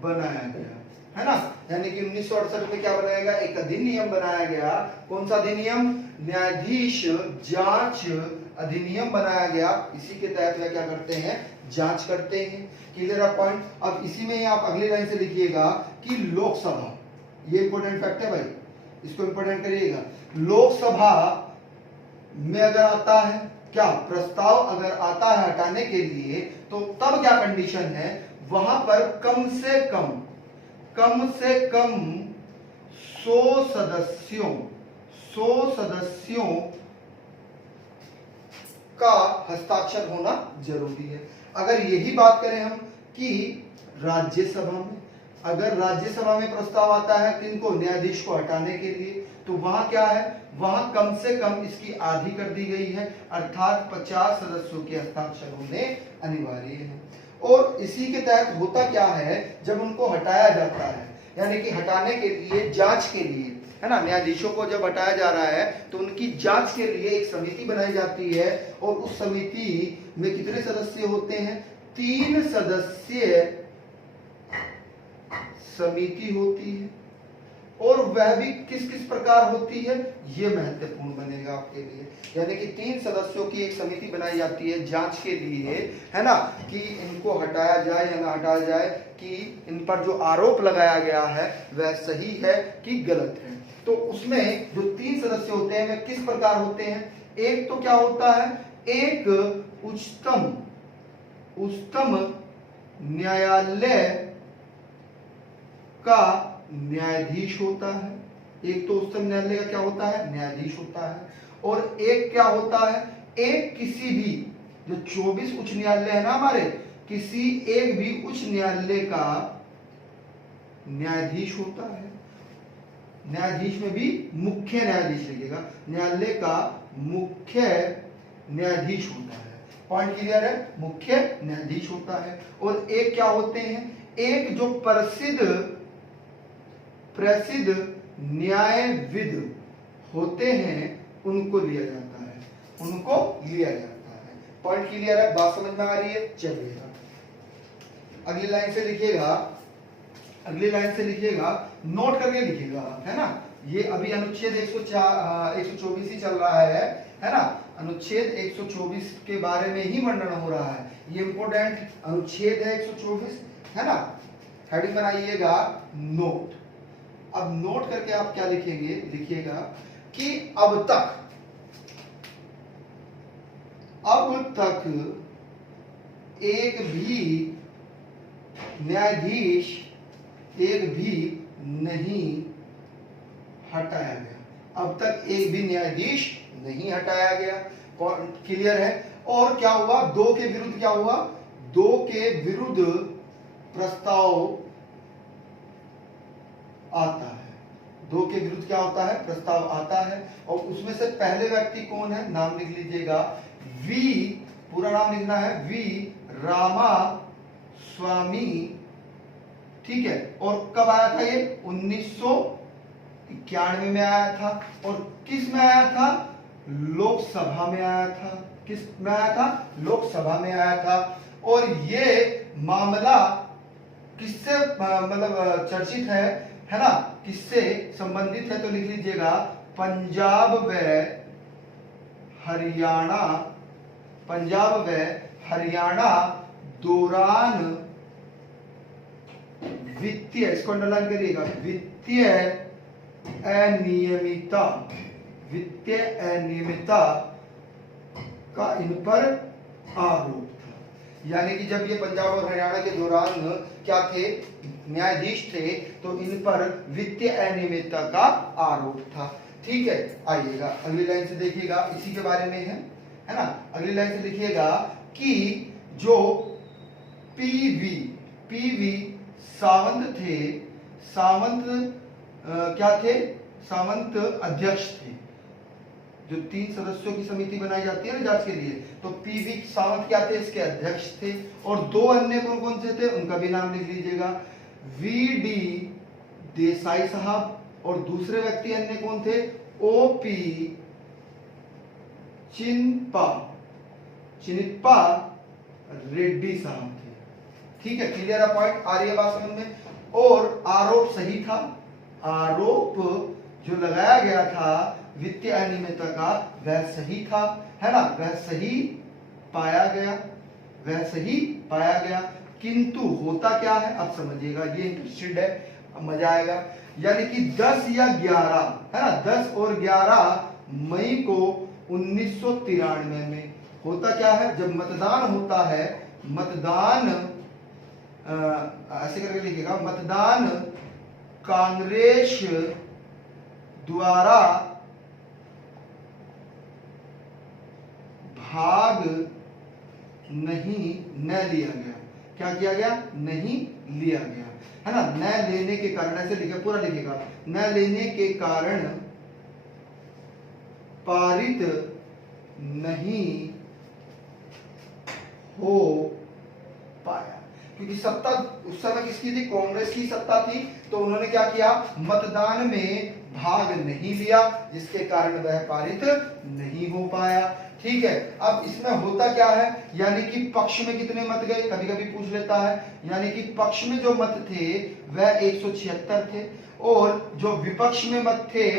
बनाया गया, है ना। यानी कि 1968 में क्या बनाया गया, एक अधिनियम बनाया गया। कौन सा अधिनियम, न्यायाधीश जांच अधिनियम बनाया गया। इसी के तहत वह क्या करते हैं, जांच करते हैं। क्लियर है पॉइंट। अब इसी में ही आप अगली लाइन से लिखिएगा कि लोकसभा, ये इंपॉर्टेंट फैक्ट है भाई, इसको इंपॉर्टेंट करिएगा। लोकसभा में अगर आता है क्या, प्रस्ताव अगर आता है हटाने के लिए, तो तब क्या कंडीशन है, वहां पर कम से कम 100 सदस्यों का हस्ताक्षर होना जरूरी है। अगर यही बात करें हम कि राज्यसभा में, अगर राज्यसभा में प्रस्ताव आता है किनको, न्यायाधीश को हटाने के लिए, तो वहां क्या है, वहां कम से कम इसकी आधी कर दी गई है, अर्थात 50 सदस्यों के हस्ताक्षर होने अनिवार्य है। और इसी के तहत होता क्या है, जब उनको हटाया जाता है, यानी कि हटाने के लिए, जांच के लिए, है ना, न्यायाधीशों को जब हटाया जा रहा है तो उनकी जांच के लिए एक समिति बनाई जाती है, और उस समिति में कितने सदस्य होते हैं, 3 सदस्यीय समिति होती है। और वह भी किस किस प्रकार होती है, यह महत्वपूर्ण बनेगा आपके लिए। यानी कि 3 सदस्यों की एक समिति बनाई जाती है जांच के लिए, है ना, कि इनको हटाया जाए या ना हटाया जाए, कि इन पर जो आरोप लगाया गया है वह सही है कि गलत है। तो उसमें जो 3 सदस्य होते हैं वे किस प्रकार होते हैं, एक तो क्या होता है, एक उच्चतम न्यायालय का न्यायाधीश होता है। एक तो उच्चतम न्यायालय का क्या होता है, न्यायाधीश होता है। और एक क्या होता है, एक किसी भी, जो 24 उच्च न्यायालय है ना हमारे, किसी एक भी उच्च न्यायालय का न्यायाधीश होता है। न्यायाधीश में भी मुख्य न्यायाधीश लिखिएगा, न्यायालय का मुख्य न्यायाधीश होता है। पॉइंट क्लियर है, मुख्य न्यायाधीश होता है। और एक क्या होते हैं, एक जो प्रसिद्ध न्यायविद होते हैं उनको लिया जाता है, पॉइंट क्लियर है, बात समझ में आ रही है। चलिए अगली लाइन से लिखिएगा, नोट करके लिखिएगा, है ना। ये अभी अनुच्छेद 124 ही चल रहा है ना, अनुच्छेद 124 के बारे में ही वर्णन हो रहा है। ये इंपोर्टेंट अनुच्छेद है 124, है ना। हेडिंग बनाइएगा नोट। अब नोट करके आप क्या लिखेंगे, लिखिएगा कि अब तक एक भी न्यायाधीश नहीं हटाया गया। अब तक एक भी न्यायाधीश नहीं हटाया गया, क्लियर है। और क्या हुआ, 2 के विरुद्ध क्या हुआ, 2 के विरुद्ध प्रस्ताव आता है। 2 के विरुद्ध क्या होता है, प्रस्ताव आता है। और उसमें से पहले व्यक्ति कौन है, नाम लिख लीजिएगा, वी, पूरा नाम लिखना है, वी रामास्वामी, ठीक है। और कब आया था ये, 1991 में आया था। और किस में आया था, लोकसभा में आया था। किस में आया था, लोकसभा में आया था। और ये मामला किससे मतलब चर्चित है ना, किससे संबंधित है, तो लिख लीजिएगा पंजाब व हरियाणा दौरान वित्तीय, इसको अंडरलाइन करिएगा, वित्तीय अनियमितता का इन पर आरोप था। यानी कि जब ये पंजाब और हरियाणा के दौरान क्या थे, न्यायाधीश थे, तो इन पर वित्तीय अनियमितता का आरोप था। ठीक है, आइएगा अगली लाइन से देखिएगा, इसी के बारे में है ना। अगली लाइन से लिखिएगा कि जो पीवी सावंत थे, सावंत क्या थे, सावंत अध्यक्ष थे। जो 3 सदस्यों की समिति बनाई जाती है ना जांच के लिए, तो पीवी सावंत क्या थे, इसके अध्यक्ष थे। और 2 अन्य कौन कौन से थे, उनका भी नाम लिख लीजिएगा, वीडी देसाई साहब, और दूसरे व्यक्ति अन्य कौन थे, ओपी चिन्निप्पा रेड्डी साहब थे। ठीक है, क्लियर है पॉइंट, आ रही है बात समझ में। और आरोप सही था, आरोप जो लगाया गया था वित्तीय अनियमितता का वह सही था, है ना, वह सही पाया गया, वह सही पाया गया। किंतु होता क्या है, अब समझिएगा, ये इंटरेस्टेड है, मजा आएगा। यानी कि 10 या 11, है ना, 10 और 11 मई को 1993 में होता क्या है, जब मतदान होता है, मतदान ऐसे करके लिखिएगा, मतदान कांग्रेस द्वारा भाग नहीं न लिया गया। क्या किया गया, नहीं लिया गया, है ना। न लेने के कारण, ऐसे लिखे, पूरा लिखेगा, न लेने के कारण पारित नहीं हो पाया। क्योंकि सत्ता उस समय किसकी थी, कांग्रेस की सत्ता थी, तो उन्होंने क्या किया, मतदान में भाग नहीं लिया, जिसके कारण वह पारित नहीं हो पाया। ठीक है, अब इसमें होता क्या है, यानी कि पक्ष में कितने मत गए, कभी कभी पूछ लेता है। यानी कि पक्ष में जो मत थे वह 176 थे, और जो विपक्ष में मत थे,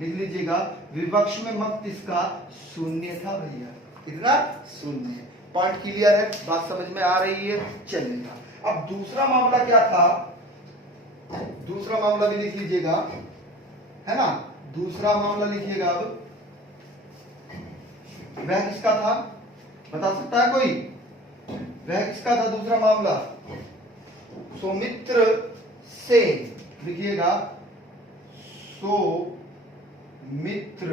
लिख लीजिएगा, विपक्ष में मत किसका, शून्य था भैया, कितना, शून्य। पॉइंट क्लियर है, बात समझ में आ रही है, चलिएगा। अब दूसरा मामला क्या था, दूसरा मामला भी लिख लीजिएगा, है ना, दूसरा मामला लिखिएगा। अब वह किसका था, बता सकता है कोई, वह किसका था दूसरा मामला, सौमित्र सेन, लिखिएगा, सौमित्र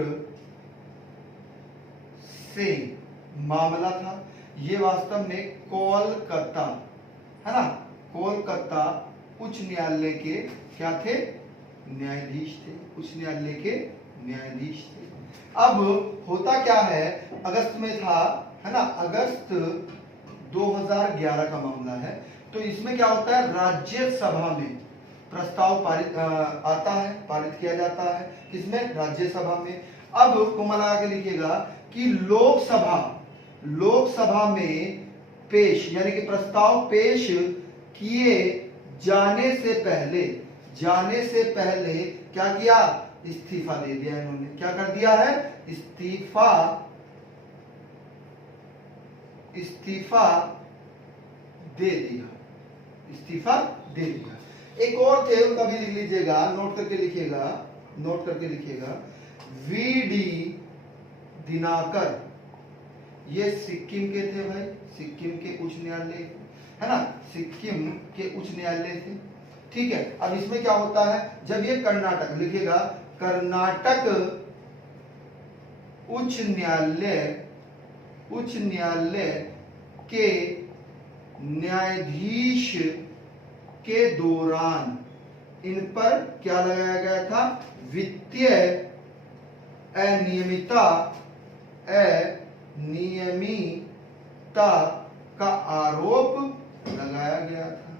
सेन मामला था। ये वास्तव में कोलकाता, है ना, कोलकाता उच्च न्यायालय के क्या थे, न्यायाधीश थे, उच्च न्यायालय के न्यायाधीश थे। अब होता क्या है, अगस्त में था, है ना, अगस्त 2011 का मामला है। तो इसमें क्या होता है, राज्यसभा में प्रस्ताव पारित आता है, पारित किया जाता है, किसमें, राज्यसभा में। अब कोमल आगे लिखिएगा कि लोकसभा में पेश, यानी कि प्रस्ताव पेश किए जाने से पहले क्या किया, इस्तीफा दे दिया इन्होंने। क्या कर दिया है, इस्तीफा दे दिया, इस्तीफा दे दिया। एक और थे, उनका भी लिख लीजिएगा, नोट करके लिखिएगा, वीडी दिनाकर, ये सिक्किम के थे भाई, सिक्किम के उच्च न्यायालय, है ना, सिक्किम के उच्च न्यायालय थे। ठीक है, अब इसमें क्या होता है, जब ये कर्नाटक, लिखिएगा, कर्नाटक उच्च न्यायालय के न्यायाधीश के दौरान इन पर क्या लगाया गया था, वित्तीय अनियमितता का आरोप लगाया गया था।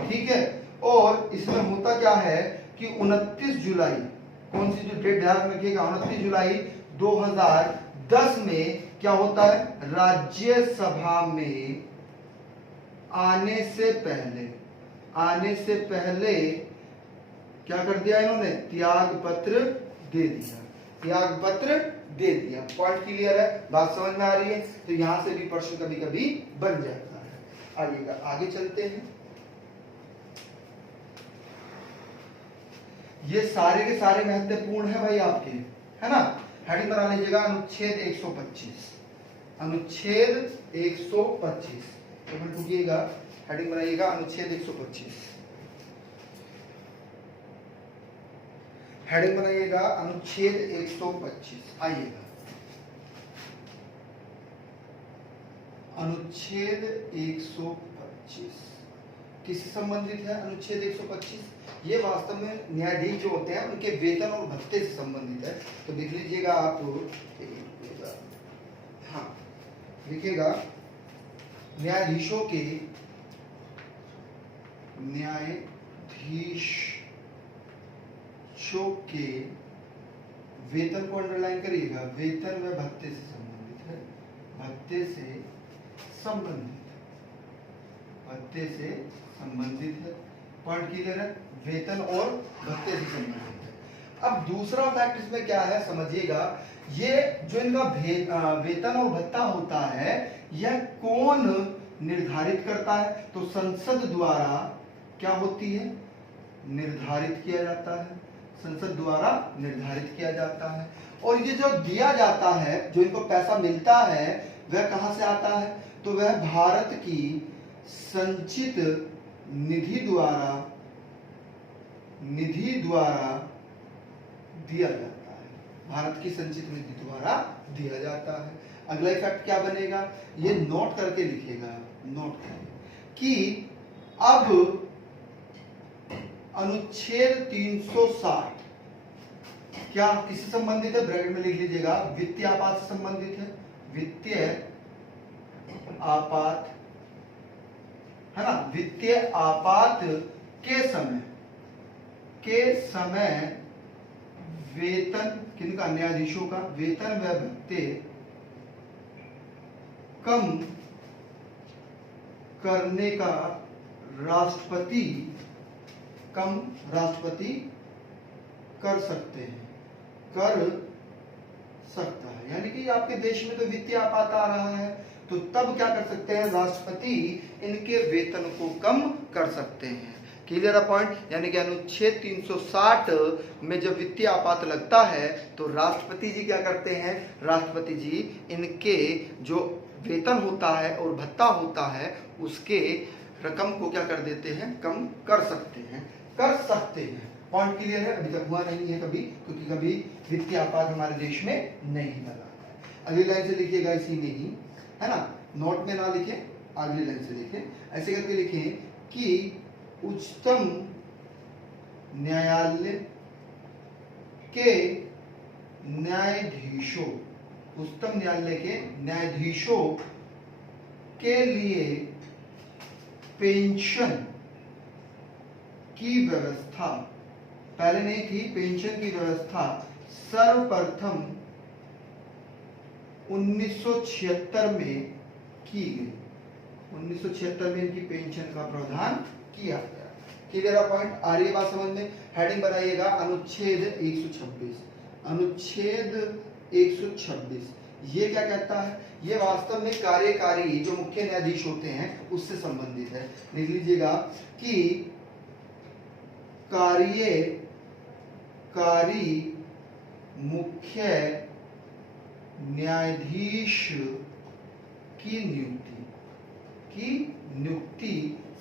ठीक है, और इसमें होता क्या है कि 29 जुलाई, कौन सी जो डेट ध्यान रखिएगा, 29 जुलाई 2010 में क्या होता है, राज्यसभा में आने से पहले क्या कर दिया इन्होंने, त्याग पत्र दे दिया। पॉइंट क्लियर है, बात समझ में आ रही है। तो यहां से भी प्रश्न कभी कभी बन जाता है। आइएगा, आगे चलते हैं। ये सारे के सारे महत्वपूर्ण है भाई आपके, है ना। हेडिंग बना लीजिएगा, अनुच्छेद 125, अनुच्छेद 125, तो मैं रुकिएगा, हेडिंग बनाइएगा, अनुच्छेद 125। हेडिंग बनाइएगा अनुच्छेद 125। आइएगा, अनुच्छेद 125 किससे संबंधित है? अनुच्छेद 125 ये वास्तव में न्यायाधीश जो होते हैं उनके वेतन और भत्ते से संबंधित है। तो लिख लीजिएगा आप, हाँ लिखिएगा, न्यायाधीशों के वेतन को अंडरलाइन करिएगा, वेतन व भत्ते से संबंधित है, भत्ते से संबंधित है। पॉइंट क्लियर है? वेतन और भत्ते से संबंधित है। अब दूसरा फैक्ट इसमें क्या है समझिएगा, ये जो इनका वेतन और भत्ता होता है यह कौन निर्धारित करता है? तो संसद द्वारा क्या होती है? निर्धारित किया जाता है, संसद द्वारा निर्धारित किया जाता है। और ये जो दिया जाता है, जो इनको पैसा मिलता है, वह कहां से आता है? तो वह भारत की संचित निधि द्वारा दिया जाता है, भारत की संचित निधि द्वारा दिया जाता है। अगला इफेक्ट क्या बनेगा? ये नोट करके लिखिएगा, नोट करके कि अब अनुच्छेद 360 क्या किससे संबंधित है? ब्रैकेट में लिख लीजिएगा, वित्तीय आपात से संबंधित है। वित्तीय आपात है ना, वित्तीय आपात के समय वेतन किनका? न्यायाधीशों का वेतन व भत्ते कम करने का राष्ट्रपति कर सकता है। यानी कि आपके देश में तो वित्तीय आपात आ रहा है, तो तब क्या कर सकते हैं? राष्ट्रपति इनके वेतन को कम कर सकते हैं। क्लियर है पॉइंट? यानी कि अनुच्छेद 360 में जब वित्तीय आपात लगता है तो राष्ट्रपति जी क्या करते हैं? राष्ट्रपति जी इनके जो वेतन होता है और भत्ता होता है उसके रकम को क्या कर देते हैं? कम कर सकते हैं, पॉइंट क्लियर है? अभी तक हुआ नहीं है कभी, क्योंकि कभी वित्तीय आपात हमारे देश में नहीं लगा है। अगली लाइन से लिखिएगा इसी में ही, है ना, नोट में ना लिखें, अगली लाइन से लिखें। ऐसे करके लिखें कि उच्चतम न्यायालय के न्यायाधीशों के लिए पेंशन की व्यवस्था, पहले नहीं थी, पेंशन की व्यवस्था सर्वप्रथम 1976 में की गई। 1976 में इनकी पेंशन का प्रावधान किया गया। क्लियर है पॉइंट? आ रही है बात समझ में? हेडिंग बनाइएगा अनुच्छेद 126। अनुच्छेद 126 ये क्या कहता है? ये वास्तव में कार्यकारी जो मुख्य न्यायाधीश होते हैं उससे संबंधित है। लिख लीजिएगा कि कार्यकारी मुख्य न्यायाधीश की नियुक्ति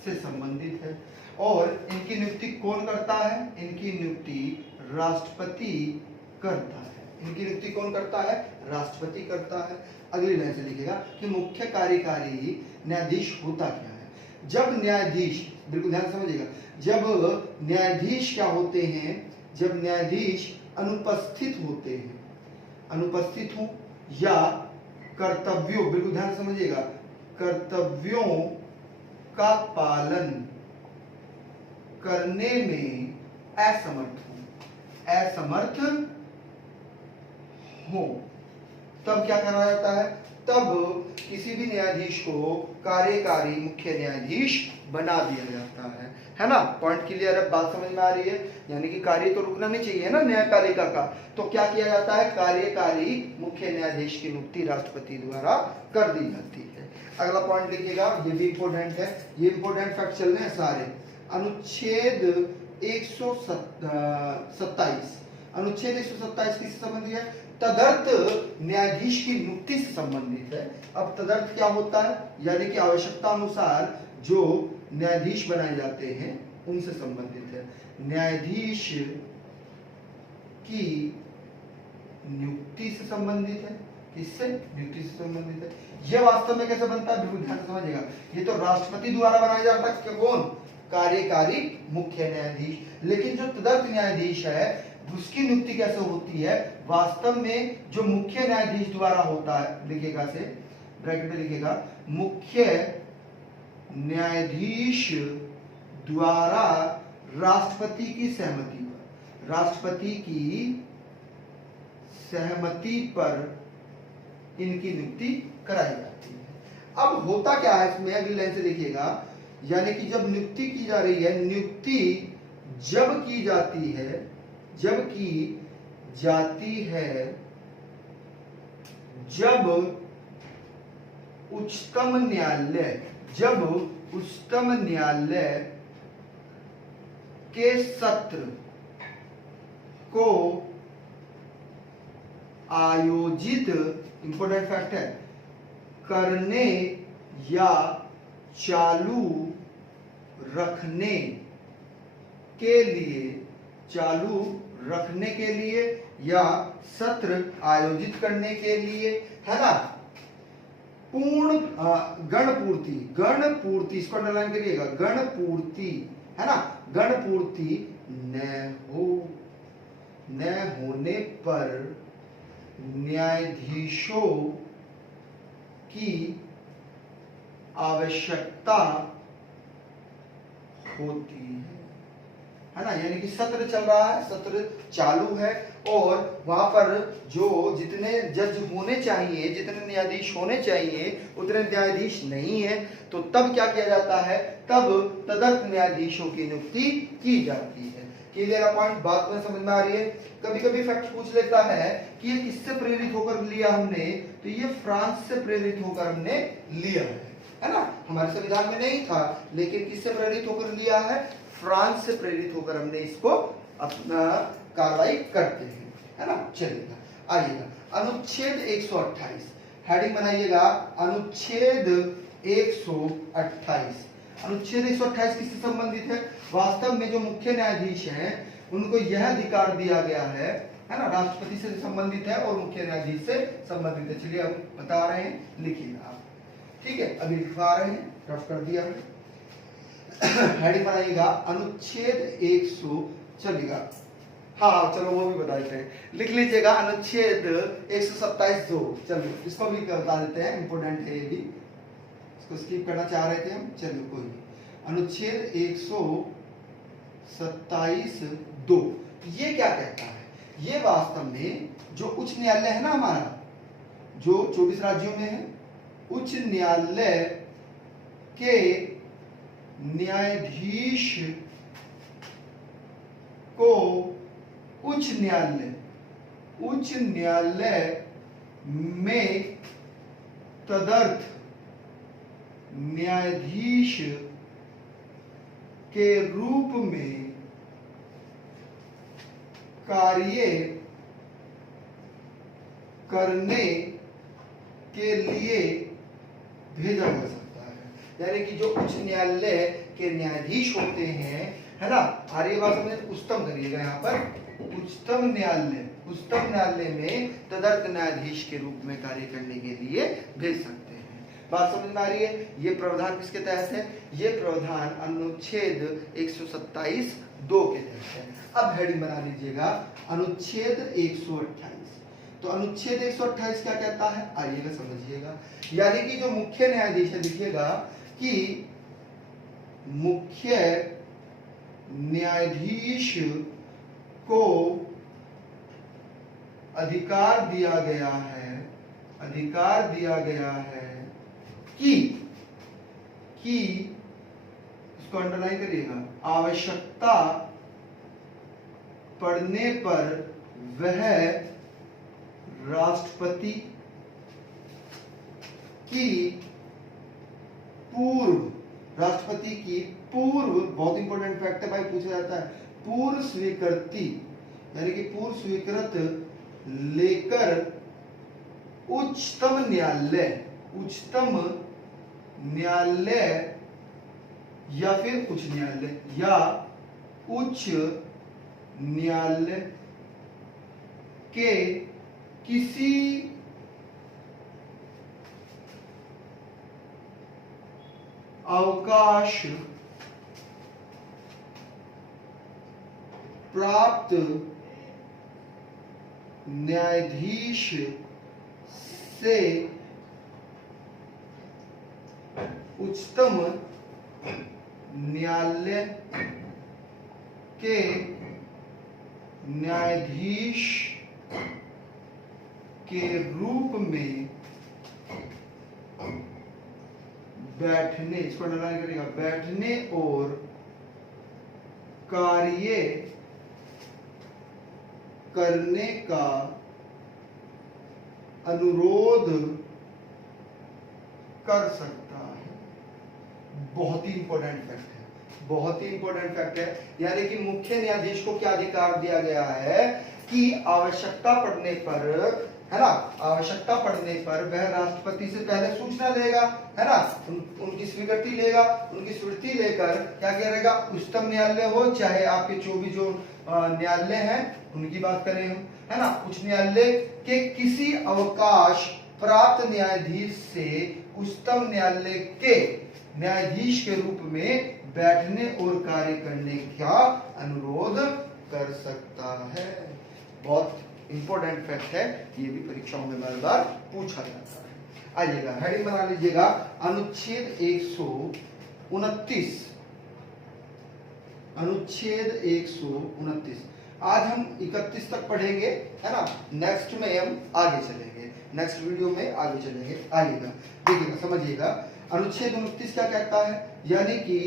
से संबंधित है। और इनकी नियुक्ति कौन करता है? इनकी नियुक्ति राष्ट्रपति करता है। इनकी नियुक्ति कौन करता है? राष्ट्रपति करता है। अगली लाइन से लिखेगा कि मुख्य कार्यकारी न्यायाधीश होता क्या है? जब न्यायाधीश, बिल्कुल ध्यान समझिएगा, जब न्यायाधीश क्या होते हैं? जब न्यायाधीश अनुपस्थित होते हैं, अनुपस्थित हो या कर्तव्यों, बिल्कुल ध्यान समझिएगा, कर्तव्यों का पालन करने में असमर्थ हो, तब क्या करा जाता है? तब किसी भी न्यायाधीश को कार्यकारी मुख्य न्यायाधीश बना दिया जाता है ना? पॉइंट क्लियर है? बात समझ में आ रही है? यानी कि कार्य तो रुकना नहीं चाहिए ना न्यायपालिका का, तो क्या किया जाता है? कार्यकारी मुख्य न्यायाधीश की नियुक्ति राष्ट्रपति द्वारा कर दी जाती है। अगला पॉइंट लिखिएगा, ये भी इंपॉर्टेंट है, ये इंपॉर्टेंट फैक्ट चल रहे हैं सारे। अनुच्छेद 127, अनुच्छेद 127 किससे संबंधित है? तदर्थ न्यायाधीश की नियुक्ति से संबंधित है। अब तदर्थ क्या होता है? यानी कि आवश्यकता अनुसार जो न्यायाधीश बनाए जाते हैं उनसे संबंधित है। न्यायाधीश की नियुक्ति से संबंधित है। किससे? नियुक्ति से संबंधित है। यह वास्तव में कैसे बनता है, बिल्कुल ध्यान से समझिएगा। ये तो राष्ट्रपति द्वारा बनाया जाता है। कौन? कार्यकारी मुख्य न्यायाधीश। लेकिन जो तदर्थ न्यायाधीश है उसकी नियुक्ति कैसे होती है? वास्तव में जो मुख्य न्यायाधीश द्वारा होता है, लिखिएगा से ब्रैकेट में लिखिएगा, मुख्य न्यायाधीश द्वारा राष्ट्रपति की सहमति पर, राष्ट्रपति की सहमति पर इनकी नियुक्ति कराई जाती है। अब होता क्या है इसमें, अगली लाइन से देखिएगा, यानी कि जब नियुक्ति की जा रही है, नियुक्ति जब की जाती है, जब की जाती है जब उच्चतम न्यायालय, जब उच्चतम न्यायालय के सत्र को आयोजित, इंपॉर्टेंट फैक्ट है, करने या चालू रखने के लिए, चालू रखने के लिए या सत्र आयोजित करने के लिए, है ना, पूर्ण गणपूर्ति, गणपूर्ति, इसको अंडरलाइन करिएगा, गणपूर्ति, है ना, गणपूर्ति न होने पर न्यायाधीशों की आवश्यकता होती है ना, यानी कि सत्र चल रहा है, सत्र चालू है और वहां पर जो जितने जज होने चाहिए, जितने न्यायाधीश होने चाहिए उतने न्यायाधीश नहीं है, तो तब क्या किया जाता है, तब तदर्थ न्यायाधीशों की नियुक्ति की जाती है। क्लियर पॉइंट, बात में समझ में आ रही है। कभी कभी फैक्ट पूछ लेता है कि ये किससे प्रेरित होकर लिया हमने, तो ये फ्रांस से प्रेरित होकर हमने लिया है ना, हमारे संविधान में नहीं था, लेकिन किससे प्रेरित होकर लिया है, फ्रांस से प्रेरित होकर हमने इसको अपना कार्रवाई करते हैं, है ना। चलिएगा, आइएगा अनुच्छेद 128, हेडिंग बनाइएगा अनुच्छेद 128। अनुच्छेद 128 किससे संबंधित है? वास्तव में जो मुख्य न्यायाधीश हैं उनको यह अधिकार दिया गया है ना, राष्ट्रपति से संबंधित है और मुख्य न्यायाधीश से संबंधित है। चलिए हम बता रहे हैं, लिखिएगा आप, ठीक है, अभी लिखवा रहे हैं, रफ कर दिया है। हेडिंग बनाइएगा अनुच्छेद 100, चलिएगा, हाँ चलो वो भी बता देते हैं, लिख लीजिएगा अनुच्छेद 127(2), चलो इसको भी बता देते हैं, इंपोर्टेंट है ये भी, इसको स्किप करना चाह रहे थे हम, चलिए कोई नहीं। अनुच्छेद 127(2) ये क्या कहता है? ये वास्तव में जो उच्च न्यायालय है ना हमारा, जो 24 राज्यों में है, उच्च न्यायालय के न्यायाधीश को उच्च न्यायालय में तदर्थ न्यायाधीश के रूप में कार्य करने के लिए भेजा जा सकता है। यानी कि जो उच्च न्यायालय के न्यायाधीश होते हैं, है ना, आर्य भाषा में उच्चतम करिएगा, यहाँ पर उच्चतम न्यायालय में तदर्थ न्यायाधीश के रूप में कार्य करने के लिए भेज सकते हैं। बात समझ में आ रही है? ये प्रावधान किसके तहत है? ये प्रावधान अनुच्छेद 127(2) के तहत है। अब हेडिंग बना लीजिएगा अनुच्छेद 128। तो अनुच्छेद 128 क्या कहता है, आइएगा समझिएगा। यानी कि जो मुख्य न्यायाधीश है, लिखिएगा कि मुख्य न्यायाधीश को अधिकार दिया गया है कि इसको अंडरलाइन करिएगा, आवश्यकता पड़ने पर वह राष्ट्रपति की पूर्व, बहुत इंपॉर्टेंट फैक्ट है भाई, पूछा जाता है, पूर्व स्वीकृति, यानी कि पूर्व स्वीकृत लेकर उच्चतम न्यायालय या फिर उच्च न्यायालय के किसी अवकाश प्राप्त न्यायाधीश से उच्चतम न्यायालय के न्यायाधीश के रूप में बैठने, इसको अंडरलाइन करिएगा, बैठने और कार्य करने का अनुरोध कर सकता है। बहुत ही इंपॉर्टेंट फैक्ट है, बहुत ही इंपॉर्टेंट फैक्ट है। यानी कि मुख्य न्यायाधीश को क्या अधिकार दिया गया है कि आवश्यकता पड़ने पर, है ना, आवश्यकता पड़ने पर वह राष्ट्रपति से पहले सूचना लेगा, है ना, उनकी स्वीकृति लेगा, उनकी स्वीकृति लेकर क्या करेगा, उच्चतम न्यायालय हो चाहे आपके जो न्यायालय हैं उनकी बात करें हम, है ना, उच्च न्यायालय के किसी अवकाश प्राप्त न्यायाधीश से उच्चतम न्यायालय के न्यायाधीश के रूप में बैठने और कार्य करने का अनुरोध कर सकता है। बहुत इंपॉर्टेंट फैक्ट है, ये भी परीक्षाओं में बार बार पूछा जाता है। आइएगा, हेडिंग बना लीजिएगा, अनुच्छेद 129, अनुच्छेद 129। आज हम 31 तक पढ़ेंगे, है ना, नेक्स्ट में हम आगे चलेंगे, नेक्स्ट वीडियो में आगे चलेंगे। आइएगा, देखिएगा, समझिएगा, अनुच्छेद 29 क्या कहता है, यानी कि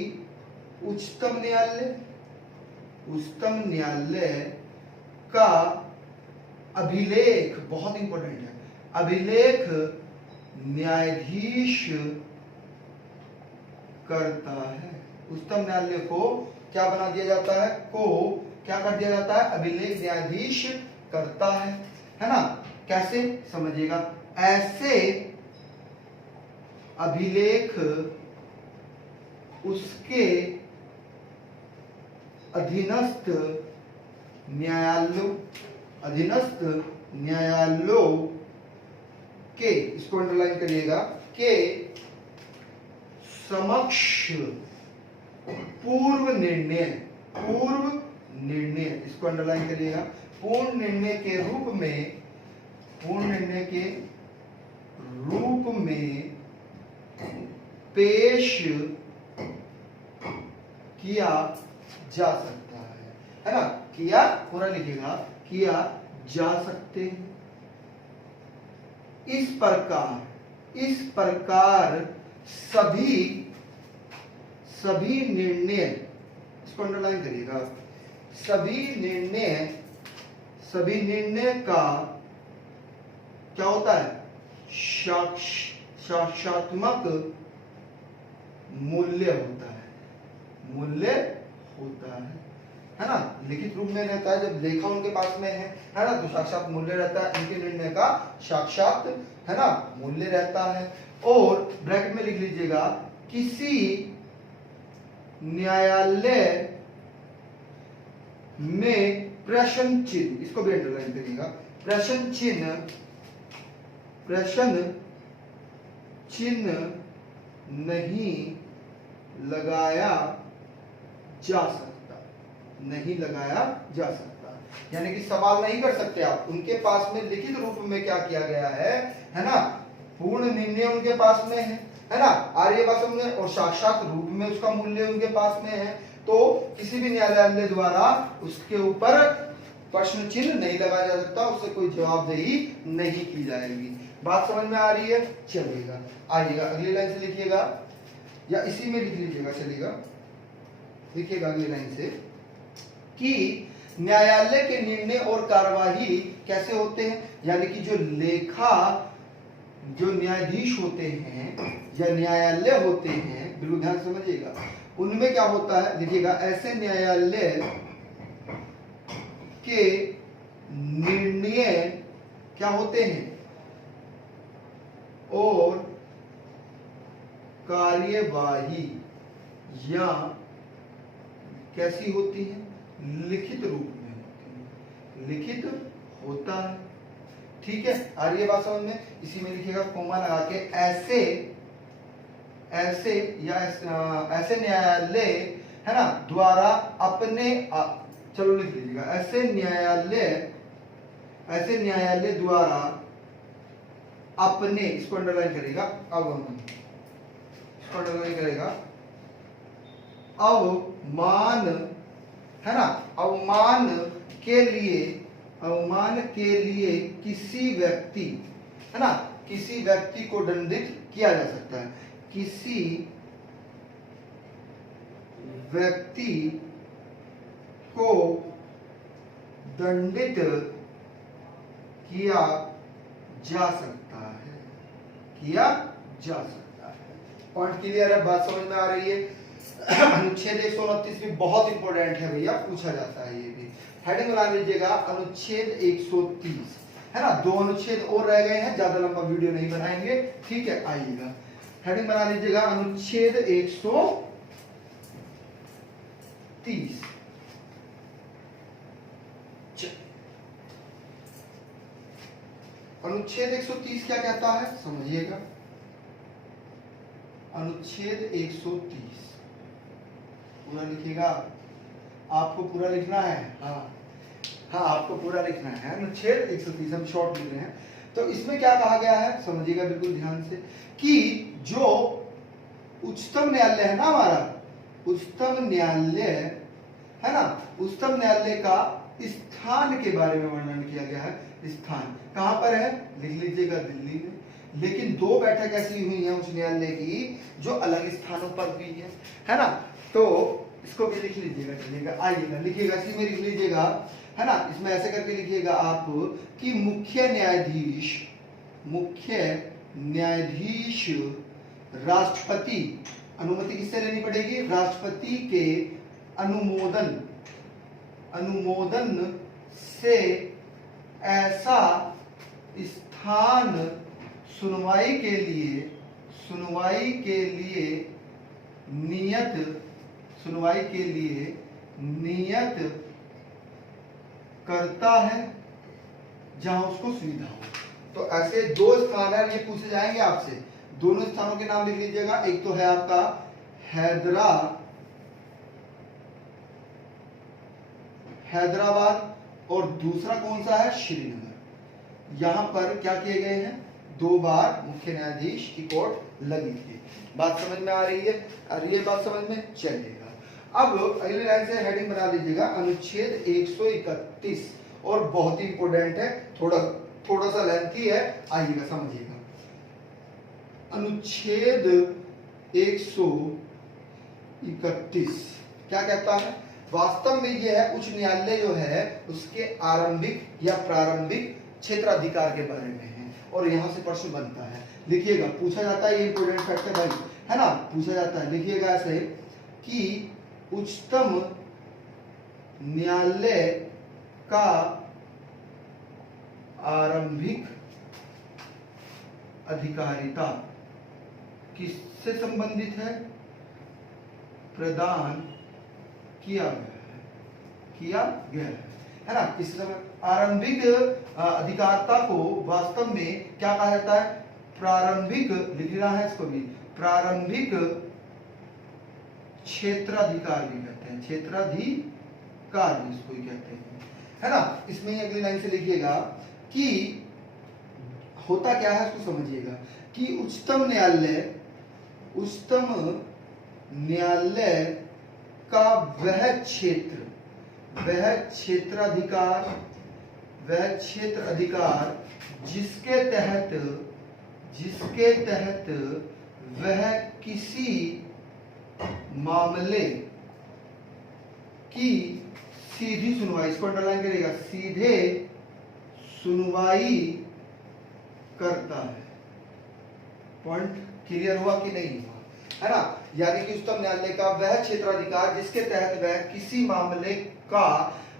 उच्चतम न्यायालय, उच्चतम न्यायालय का अभिलेख, बहुत इंपॉर्टेंट है, अभिलेख न्यायाधीश करता है। उच्चतम न्यायालय को क्या बना दिया जाता है, को क्या कर दिया जाता है, अभिलेख न्यायाधीश करता है ना। कैसे, समझिएगा, ऐसे अभिलेख उसके अधीनस्थ न्यायालयों, अधीनस्थ न्यायालयों के, इसको अंडरलाइन करिएगा, के समक्ष पूर्व निर्णय, पूर्व निर्णय, इसको अंडरलाइन करिएगा, पूर्ण निर्णय के रूप में, पूर्ण निर्णय के रूप में पेश किया जा सकता है ना, किया, पूरा लिखिएगा, किया जा सकते हैं। इस प्रकार सभी निर्णय, इसको अंडरलाइन करिएगा, सभी निर्णय का क्या होता है, साक्ष्यात्मक मूल्य होता है, मूल्य होता है ना, लिखित रूप में रहता है, जब लेखा उनके पास में है ना, तो साक्षात मूल्य रहता है, इनके निर्णय का साक्षात, है ना, मूल्य रहता है। और ब्रैकेट में लिख लीजिएगा, किसी न्यायालय में प्रश्न चिन्ह, इसको भी अंडरलाइन करिएगा, प्रश्न चिन्ह नहीं लगाया जा सकता, नहीं लगाया जा सकता, यानी कि सवाल नहीं कर सकते आप, उनके पास में लिखित रूप में क्या किया गया है ना, पूर्ण निर्णय उनके पास में है ना, आर्यवासम में, और साक्षात रूप में उसका मूल्य उनके पास में है, तो किसी भी न्यायालय द्वारा उसके ऊपर प्रश्न चिन्ह नहीं लगाया जा सकता, उससे कोई जवाबदेही नहीं की जाएगी। बात समझ में आ रही है, चलिएगा, आइएगा, अगली लाइन से लिखिएगा, या इसी में लिख लीजिएगा, चलिएगा, लिखिएगा अगली लाइन से, कि न्यायालय के निर्णय और कार्यवाही कैसे होते हैं, यानी कि जो लेखा, जो न्यायाधीश होते हैं या न्यायालय होते हैं, बिल्कुल ध्यान समझिएगा, उनमें क्या होता है, देखिएगा, ऐसे न्यायालय के निर्णय क्या होते हैं और कार्यवाही या कैसी होती है, लिखित रूप में होती है, लिखित होता है। ठीक है, आ रही है बात समझ में? इसी में लिखिएगा कोमा लगा के, ऐसे ऐसे न्यायालय है ना द्वारा अपने चलो लिख लीजिएगा, ऐसे न्यायालय द्वारा अपने, इसको अंडरलाइन करेगा, इसको अंडरलाइन करेगा, अवमान है ना, अवमान के लिए किसी व्यक्ति है ना, किसी व्यक्ति को दंडित किया जा सकता है, किसी व्यक्ति को दंडित किया जा सकता है, किया जा सकता है। पॉइंट क्लियर है, बात समझ में आ रही है? अनुच्छेद 129 भी बहुत इंपॉर्टेंट है भैया, पूछा जाता है ये भी। हेडिंग बना लीजिएगा अनुच्छेद 130 है ना, 2 अनुच्छेद और रह गए हैं, ज्यादा लंबा वीडियो नहीं बनाएंगे। ठीक है, आइएगा हेडिंग बना लीजिएगा अनुच्छेद 130। अनुच्छेद 130 क्या कहता है समझिएगा। अनुच्छेद 130 पूरा लिखिएगा, आपको पूरा लिखना है। हाँ आपको पूरा लिखना है अनुच्छेद 130, हम शॉर्ट लिख रहे हैं। तो इसमें क्या कहा गया है समझिएगा बिल्कुल ध्यान से, कि जो उच्चतम न्यायालय है ना हमारा, उच्चतम न्यायालय है ना, उच्चतम न्यायालय का स्थान के बारे में वर्णन किया गया है। स्थान कहां पर है, लिख लीजिएगा दिल्ली में, लेकिन 2 बैठक ऐसी हुई है उच्च न्यायालय की जो अलग स्थानों पर भी है ना। तो इसको भी लिख लीजिएगा, चलिएगा आइएगा लिखिएगा, इसी में लिख लीजिएगा है ना, इसमें ऐसे करके लिखिएगा आप कि मुख्य न्यायाधीश राष्ट्रपति, अनुमति किससे लेनी पड़ेगी, राष्ट्रपति के अनुमोदन से ऐसा स्थान सुनवाई के लिए नियत करता है जहां उसको सुविधा हो। तो ऐसे 2 स्थान है, ये पूछे जाएंगे आपसे, दोनों स्थानों के नाम लिख लीजिएगा। एक तो है आपका हैदराबाद और दूसरा कौन सा है, श्रीनगर। यहां पर क्या किए गए हैं, 2 बार मुख्य न्यायाधीश की कोर्ट लगी थी। बात समझ में आ रही है? बात समझ में चलेगा। अब अगली लाइन से हेडिंग बना लीजिएगा अनुच्छेद 131, और बहुत ही इंपॉर्टेंट है, थोड़ा सा लेंथी है, आइएगा समझिएगा। अनुच्छेद 131 क्या कहता है, वास्तव में यह है उच्च न्यायालय जो है उसके आरंभिक या प्रारंभिक क्षेत्राधिकार के बारे में है, और यहां से प्रश्न बनता है, लिखिएगा, पूछा जाता है, ये इंपॉर्टेंट फैक्ट है भाई, है ना, पूछा जाता है, लिखिएगा ऐसे कि उच्चतम न्यायालय का आरंभिक अधिकारिता किससे संबंधित है, प्रदान किया गया है ना। किस समय आरंभिक अधिकारिता को वास्तव में क्या कहा जाता है, प्रारंभिक, लिखना है इसको भी, प्रारंभिक क्षेत्राधिकार भी कहते हैं, क्षेत्राधिकार भी इसको ही कहते हैं, है ना। इसमें अगली लाइन से लिखिएगा कि होता क्या है, इसको समझिएगा, कि उच्चतम न्यायालय का वह क्षेत्राधिकार जिसके तहत वह किसी मामले की सीधी सुनवाई, इसको अंडरलाइन करिएगा, सीधे सुनवाई करता है। पॉइंट क्लियर हुआ कि नहीं हुआ, है ना। यानी कि उच्चतम न्यायालय का वह क्षेत्राधिकार जिसके तहत वह किसी मामले का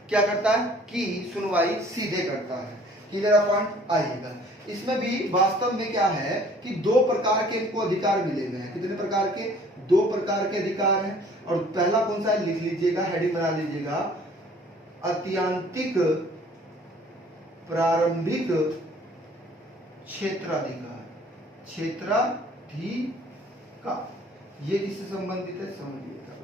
क्या करता है, कि सुनवाई सीधे करता है। क्लियर पॉइंट, आइएगा। इसमें भी वास्तव में क्या है कि 2 प्रकार के इनको अधिकार मिले हुए हैं। कितने प्रकार के, 2 प्रकार के अधिकार हैं। और पहला कौन सा है, लिख लीजिएगा, हेडिंग बना लीजिएगा, अत्यंतिक प्रारंभिक क्षेत्राधिकार, क्षेत्राधिकार ये किससे संबंधित है समझिएगा।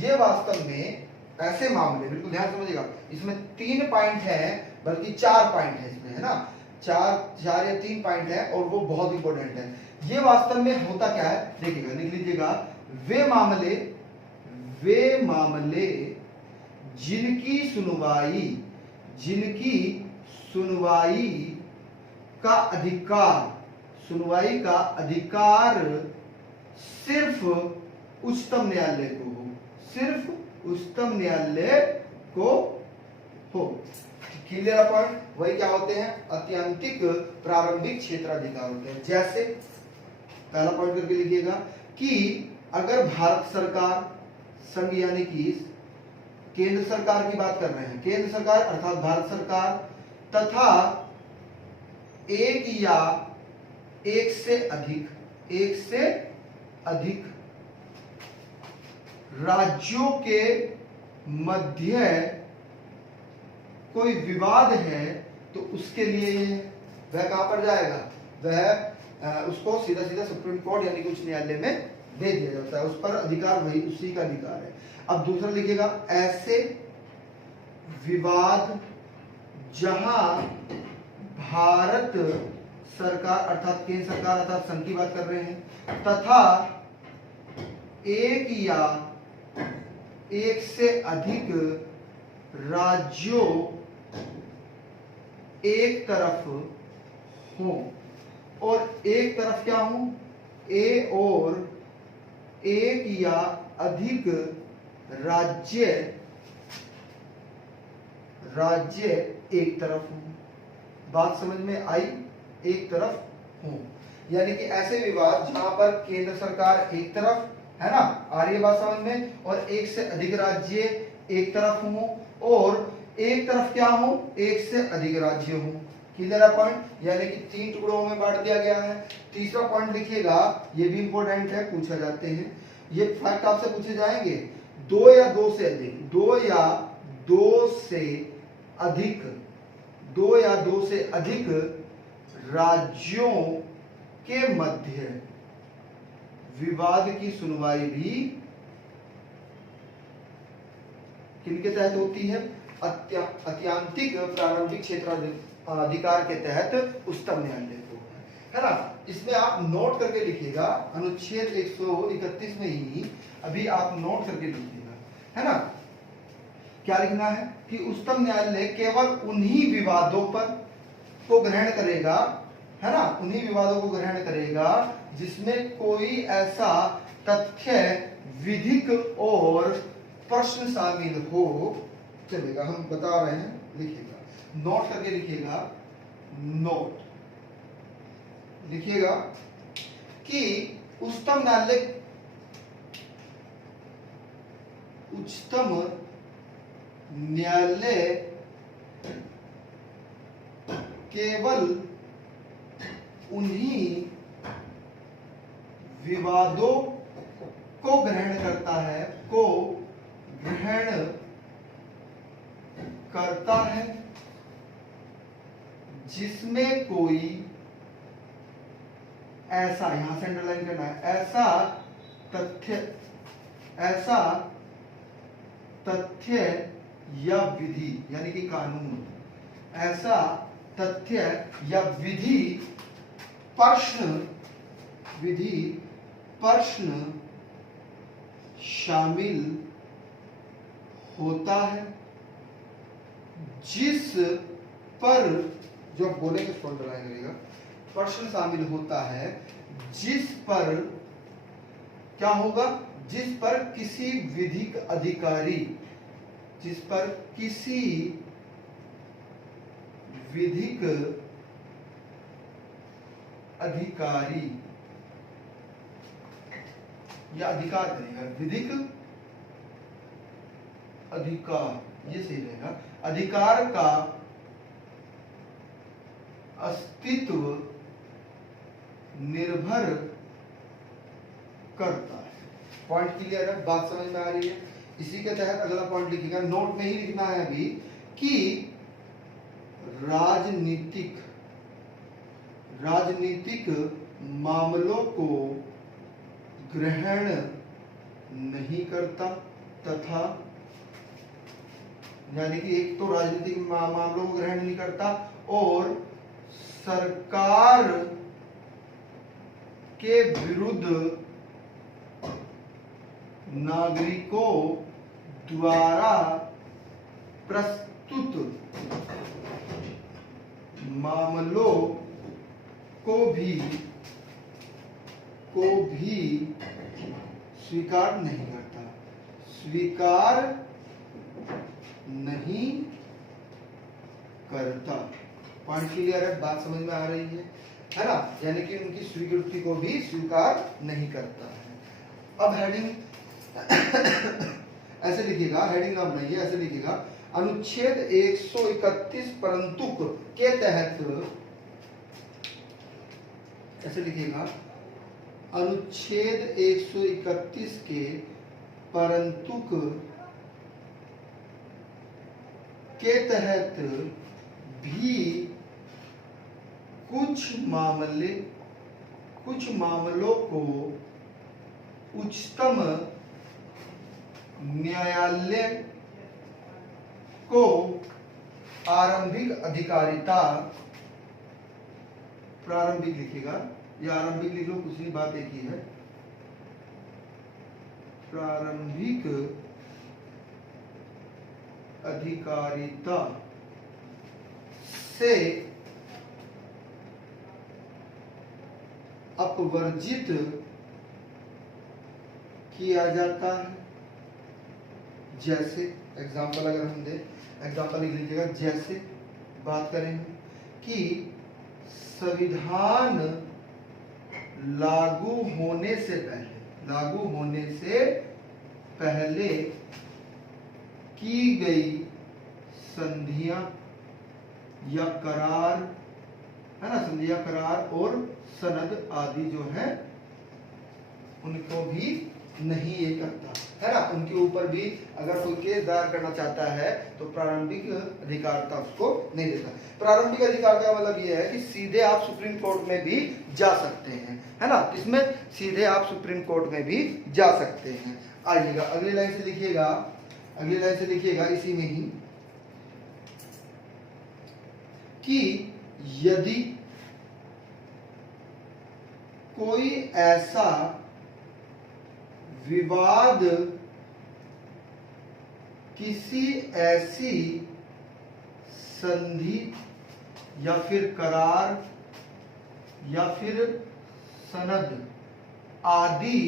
ये वास्तव में ऐसे मामले, बिल्कुल ध्यान समझिएगा, इसमें 3 पॉइंट है, बल्कि 4 पॉइंट है इसमें, है ना, 4 या 3 पॉइंट है और वो बहुत इंपॉर्टेंट है। ये वास्तव में होता क्या है देखिएगा, लिख लीजिएगा, वे मामले जिनकी सुनवाई का अधिकार सिर्फ उच्चतम न्यायालय को हो, सिर्फ उच्चतम न्यायालय को हो। Clear point? वही क्या होते हैं, अत्यंतिक प्रारंभिक क्षेत्राधिकार होते हैं। जैसे पहला पॉइंट करके लिखिएगा कि अगर भारत सरकार, संघ यानी कि केंद्र सरकार की बात कर रहे हैं, केंद्र सरकार अर्थात भारत सरकार तथा एक या एक से अधिक राज्यों के मध्य कोई विवाद है तो उसके लिए वह कहां पर जाएगा, वह उसको सीधा सुप्रीम कोर्ट यानी कि उच्च न्यायालय में दे दिया जाता है, उस पर अधिकार वही उसी का अधिकार है। अब दूसरा लिखिएगा, ऐसे विवाद जहां भारत सरकार अर्थात केंद्र सरकार अर्थात संघ की बात कर रहे हैं तथा एक या एक से अधिक राज्यों एक तरफ हो, और एक तरफ क्या हो, ए और एक या अधिक राज्य एक तरफ हो। बात समझ में आई? एक तरफ हो यानी कि ऐसे विवाद जहां पर केंद्र सरकार एक तरफ है ना, आ रही है बात समझ में, और एक से अधिक राज्य एक तरफ हो, और एक तरफ क्या हो, एक से अधिक राज्य हो। क्लियर है पॉइंट? यानी कि 3 टुकड़ों में बांट दिया गया है। तीसरा पॉइंट लिखिएगा, ये भी इंपॉर्टेंट है, पूछा जाते हैं, ये फैक्ट आपसे पूछे जाएंगे। 2 या 2 से अधिक, 2 या 2 से अधिक राज्यों के मध्य विवाद की सुनवाई भी किनके तहत होती है, अत्यंतिक प्रारंभिक क्षेत्राधिकार के तहत उच्चतम न्यायालय को, है ना। इसमें आप नोट करके लिखिएगा, अनुच्छेद 131 में ही अभी आप नोट करके लिखिएगा, है ना। क्या लिखना है कि उच्चतम न्यायालय केवल उन्हीं विवादों पर को ग्रहण करेगा, है ना, उन्हीं विवादों को ग्रहण करेगा जिसमें कोई ऐसा तथ्य, विधिक और प्रश्न शामिल हो। चलेगा, हम बता रहे हैं, लिखिएगा, नोट करके लिखिएगा, नोट लिखिएगा कि उच्चतम न्यायालय केवल उन्हीं विवादों को ग्रहण करता है जिसमें कोई ऐसा, यहां से अंडरलाइन करना है, ऐसा तथ्य या विधि यानी कि कानून, ऐसा तथ्य या विधि प्रश्न शामिल होता है जिस पर, जो बोलेंगे उसको अंडरलाइन करिएगा, प्रश्न शामिल होता है जिस पर क्या होगा, जिस पर किसी विधिक अधिकारी, जिस पर किसी विधिक अधिकारी या अधिकार करेगा, विधिक अधिकार, ये सही रहेगा, अधिकार का अस्तित्व निर्भर करता है। पॉइंट क्लियर है, बात समझ में आ रही है? इसी के तहत अगला पॉइंट लिखिएगा, नोट में ही लिखना है अभी, कि राजनीतिक मामलों को ग्रहण नहीं करता तथा, यानी कि एक तो राजनीतिक मामलों को ग्रहण नहीं करता और सरकार के विरुद्ध नागरिकों द्वारा प्रस्तुत मामलों को भी स्वीकार नहीं करता, स्वीकार नहीं करता। पॉइंट क्लियर है, बात समझ में आ रही है ना? यानी कि उनकी स्वीकृति को भी स्वीकार नहीं करता है। अब हेडिंग ऐसे लिखिएगा, हेडिंग ना बनाइए, ऐसे लिखिएगा, अनुच्छेद 131 परंतुक के तहत, ऐसे लिखिएगा, अनुच्छेद 131 के परंतुक के तहत भी कुछ मामलों को उच्चतम न्यायालय को आरंभिक अधिकारिता, प्रारंभिक लिखिएगा या आरंभिक लिख लो, कुछ नहीं, बात एक ही है, प्रारंभिक अधिकारिता से अपवर्जित किया जाता है। जैसे एग्जाम्पल अगर हम दें, एग्जाम्पल लिख लीजिएगा, जैसे बात करें कि संविधान लागू होने से पहले की गई संधियां या करार, है ना, संधियां, करार और सनद आदि जो है उनको भी नहीं ये करता, है ना। उनके ऊपर भी अगर कोई केस दायर करना चाहता है तो प्रारंभिक अधिकारिता उसको नहीं देता। प्रारंभिक अधिकार का मतलब ये है कि सीधे आप सुप्रीम कोर्ट में भी जा सकते हैं, है ना, इसमें सीधे आप सुप्रीम कोर्ट में भी जा सकते हैं। आइएगा अगली लाइन से लिखिएगा, अगली लाइन से लिखिएगा इसी में ही, कि यदि कोई ऐसा विवाद किसी ऐसी संधि या फिर करार या फिर सनद आदि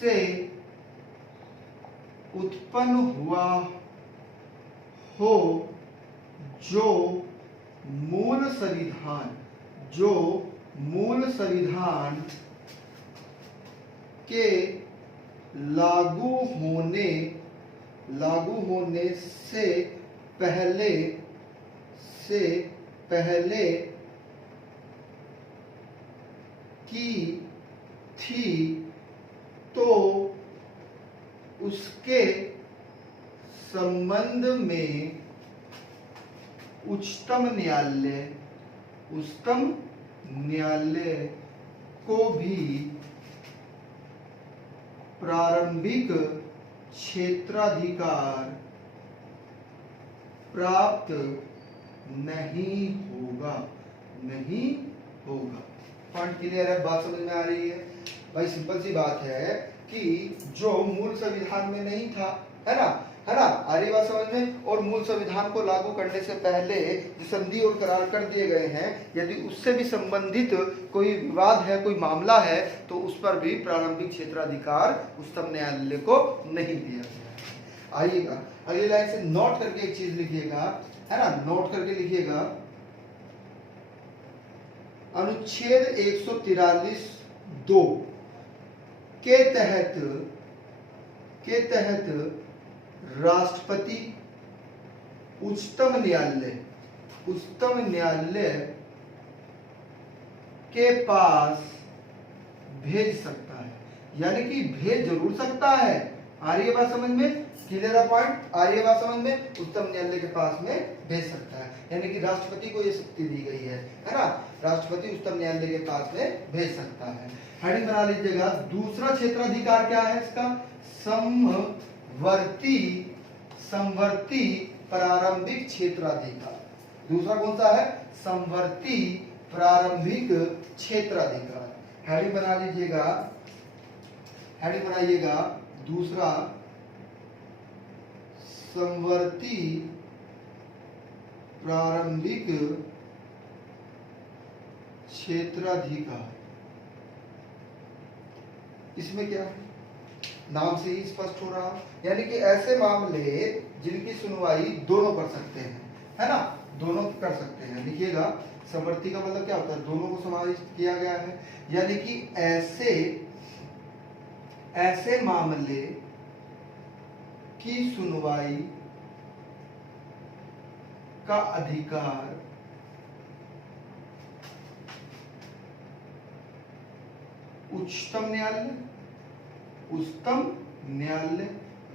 से उत्पन्न हुआ हो जो मूल संविधान के लागू होने से पहले की थी, तो उसके संबंध में उच्चतम न्यायालय को भी प्रारंभिक क्षेत्राधिकार प्राप्त नहीं होगा। पॉइंट क्लियर है, बात समझ में आ रही है भाई? सिंपल सी बात है कि जो मूल संविधान में नहीं था, है ना, आ रही बात समझ में, और मूल संविधान को लागू करने से पहले जो संधि और करार कर दिए गए हैं, यदि उससे भी संबंधित कोई विवाद है, कोई मामला है, तो उस पर भी प्रारंभिक क्षेत्राधिकार उच्चतम न्यायालय को नहीं दिया गया। आइएगा अगली लाइन से नोट करके एक चीज लिखिएगा, है ना, नोट करके लिखिएगा, अनुच्छेद 143(2) के तहत राष्ट्रपति उच्चतम न्यायालय के पास भेज सकता है। यानी कि भेज जरूर सकता है, आ रही है बात समझ में? क्लियर है पॉइंट? आ रही है बात समझ में? उच्चतम न्यायालय के पास में भेज सकता है, यानी कि राष्ट्रपति को ये शक्ति दी गई है ना? राष्ट्रपति उच्चतम न्यायालय के पास में भेज सकता है। हेडिंग बना लीजिएगा। दूसरा क्षेत्राधिकार क्या है इसका? समवर्ती प्रारंभिक क्षेत्राधिकार। दूसरा कौन सा है? समवर्ती प्रारंभिक क्षेत्राधिकार। हेडिंग बना लीजिएगा, हेडिंग बनाइएगा। दूसरा समवर्ती प्रारंभिक क्षेत्राधिकार। इसमें क्या है? नाम से ही स्पष्ट हो रहा, यानी कि ऐसे मामले जिनकी सुनवाई दोनों कर सकते हैं, है ना? दोनों कर सकते हैं। लिखिएगा, समवर्ती का मतलब क्या होता है? दोनों को समाविष्ट किया गया है, यानी कि ऐसे मामले की सुनवाई का अधिकार उच्चतम न्यायालय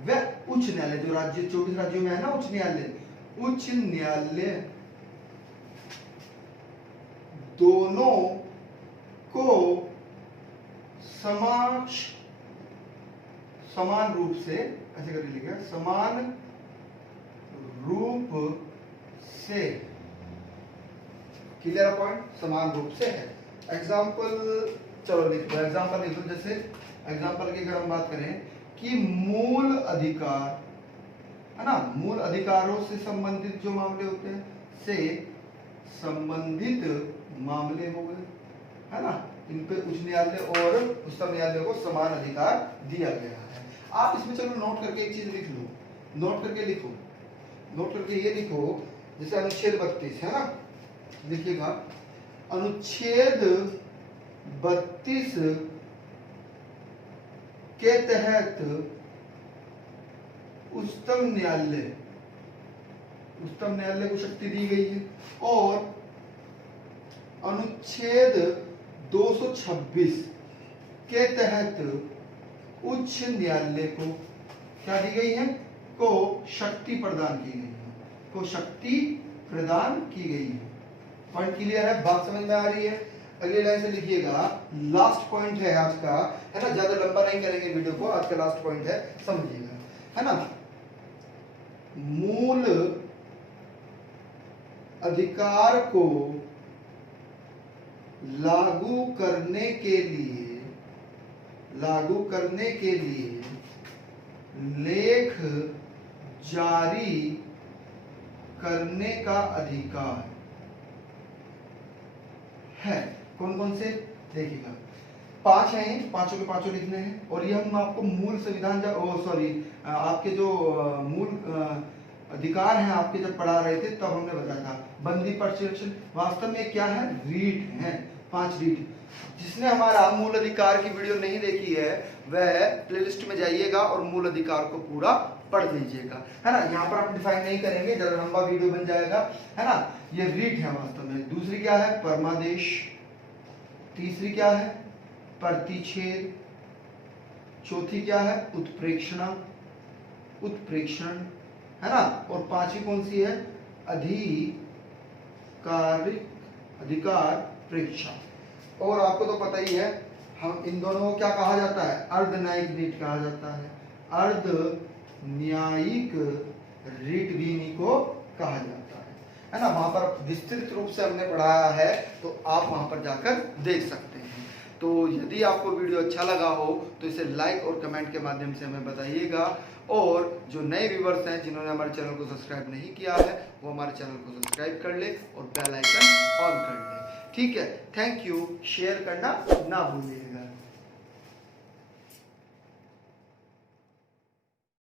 व उच्च न्यायालय, जो राज्य 24 राज्यों में है ना उच्च न्यायालय दोनों को समान रूप से, ऐसे करके लिखा है, समान रूप से। Clear point? समान रूप से है। एग्जाम्पल, चलो लिख दो, एग्जाम्पल लिख दो। जैसे एग्जाम्पल की अगर हम बात करें कि मूल अधिकार, है ना, मूल अधिकारों से संबंधित जो मामले होते हैं, से संबंधित मामले हो गए, है ना, इन पे उच्च न्यायालय और उच्चतम न्यायालय को समान अधिकार दिया गया है। आप इसमें चलो नोट करके एक चीज लिख लो, नोट करके लिखो, नोट करके ये लिखो, जैसे अनुच्छेद 32 है ना, लिखिएगा अनुच्छेद 32 के तहत उच्चतम न्यायालय को शक्ति दी गई है, और अनुच्छेद 226 के तहत उच्च न्यायालय को क्या दी गई है? को शक्ति प्रदान की गई है, को शक्ति प्रदान की गई है। पॉइंट क्लियर है? बात समझ में आ रही है? अगली लाइन से लिखिएगा, लास्ट पॉइंट है आज का, है ना, ज्यादा लंबा नहीं करेंगे वीडियो को, आज का लास्ट पॉइंट है, समझिएगा, है ना। मूल अधिकार को लागू करने के लिए लेख जारी करने का अधिकार है। कौन कौन से? देखिएगा, 5 हैं, पांचों के पांचों लिखने हैं, और ये हम आपको मूल संविधान आपके जो मूल अधिकार हैं आपके जब पढ़ा रहे थे तब हमने बताया था। बंदी पर्यवेक्षण वास्तव में क्या है? रीट है, 5 रीट। जिसने हमारा मूल अधिकार की वीडियो नहीं देखी है वह प्लेलिस्ट में जाइएगा और मूल अधिकार को पूरा पढ़ लीजिएगा, है ना। यहाँ पर आप डिफाइन नहीं करेंगे, ज्यादा लंबा वीडियो बन जाएगा, है ना। ये रीट है वास्तव में। दूसरी क्या है? परमादेश। तीसरी क्या है? प्रतिच्छेद। चौथी क्या है? उत्प्रेक्षण, है ना। और पांचवी कौन सी है? अधिकार प्रेक्षा। और आपको तो पता ही है, हम इन दोनों को क्या कहा जाता है? अर्ध न्यायिक रीट कहा जाता है, अर्ध न्यायिक रीट भी इन्हीं को कहा जाता है ना। वहां पर विस्तृत रूप से हमने पढ़ाया है, तो आप वहां पर जाकर देख सकते हैं। तो यदि आपको वीडियो अच्छा लगा हो तो इसे लाइक और कमेंट के माध्यम से हमें बताइएगा, और जो नए व्यूवर्स हैं जिन्होंने हमारे चैनल को सब्सक्राइब नहीं किया है वो हमारे चैनल को सब्सक्राइब कर ले और बेल आइकन ऑन कर ले, ठीक है। Thank you. शेयर करना ना भूलिएगा।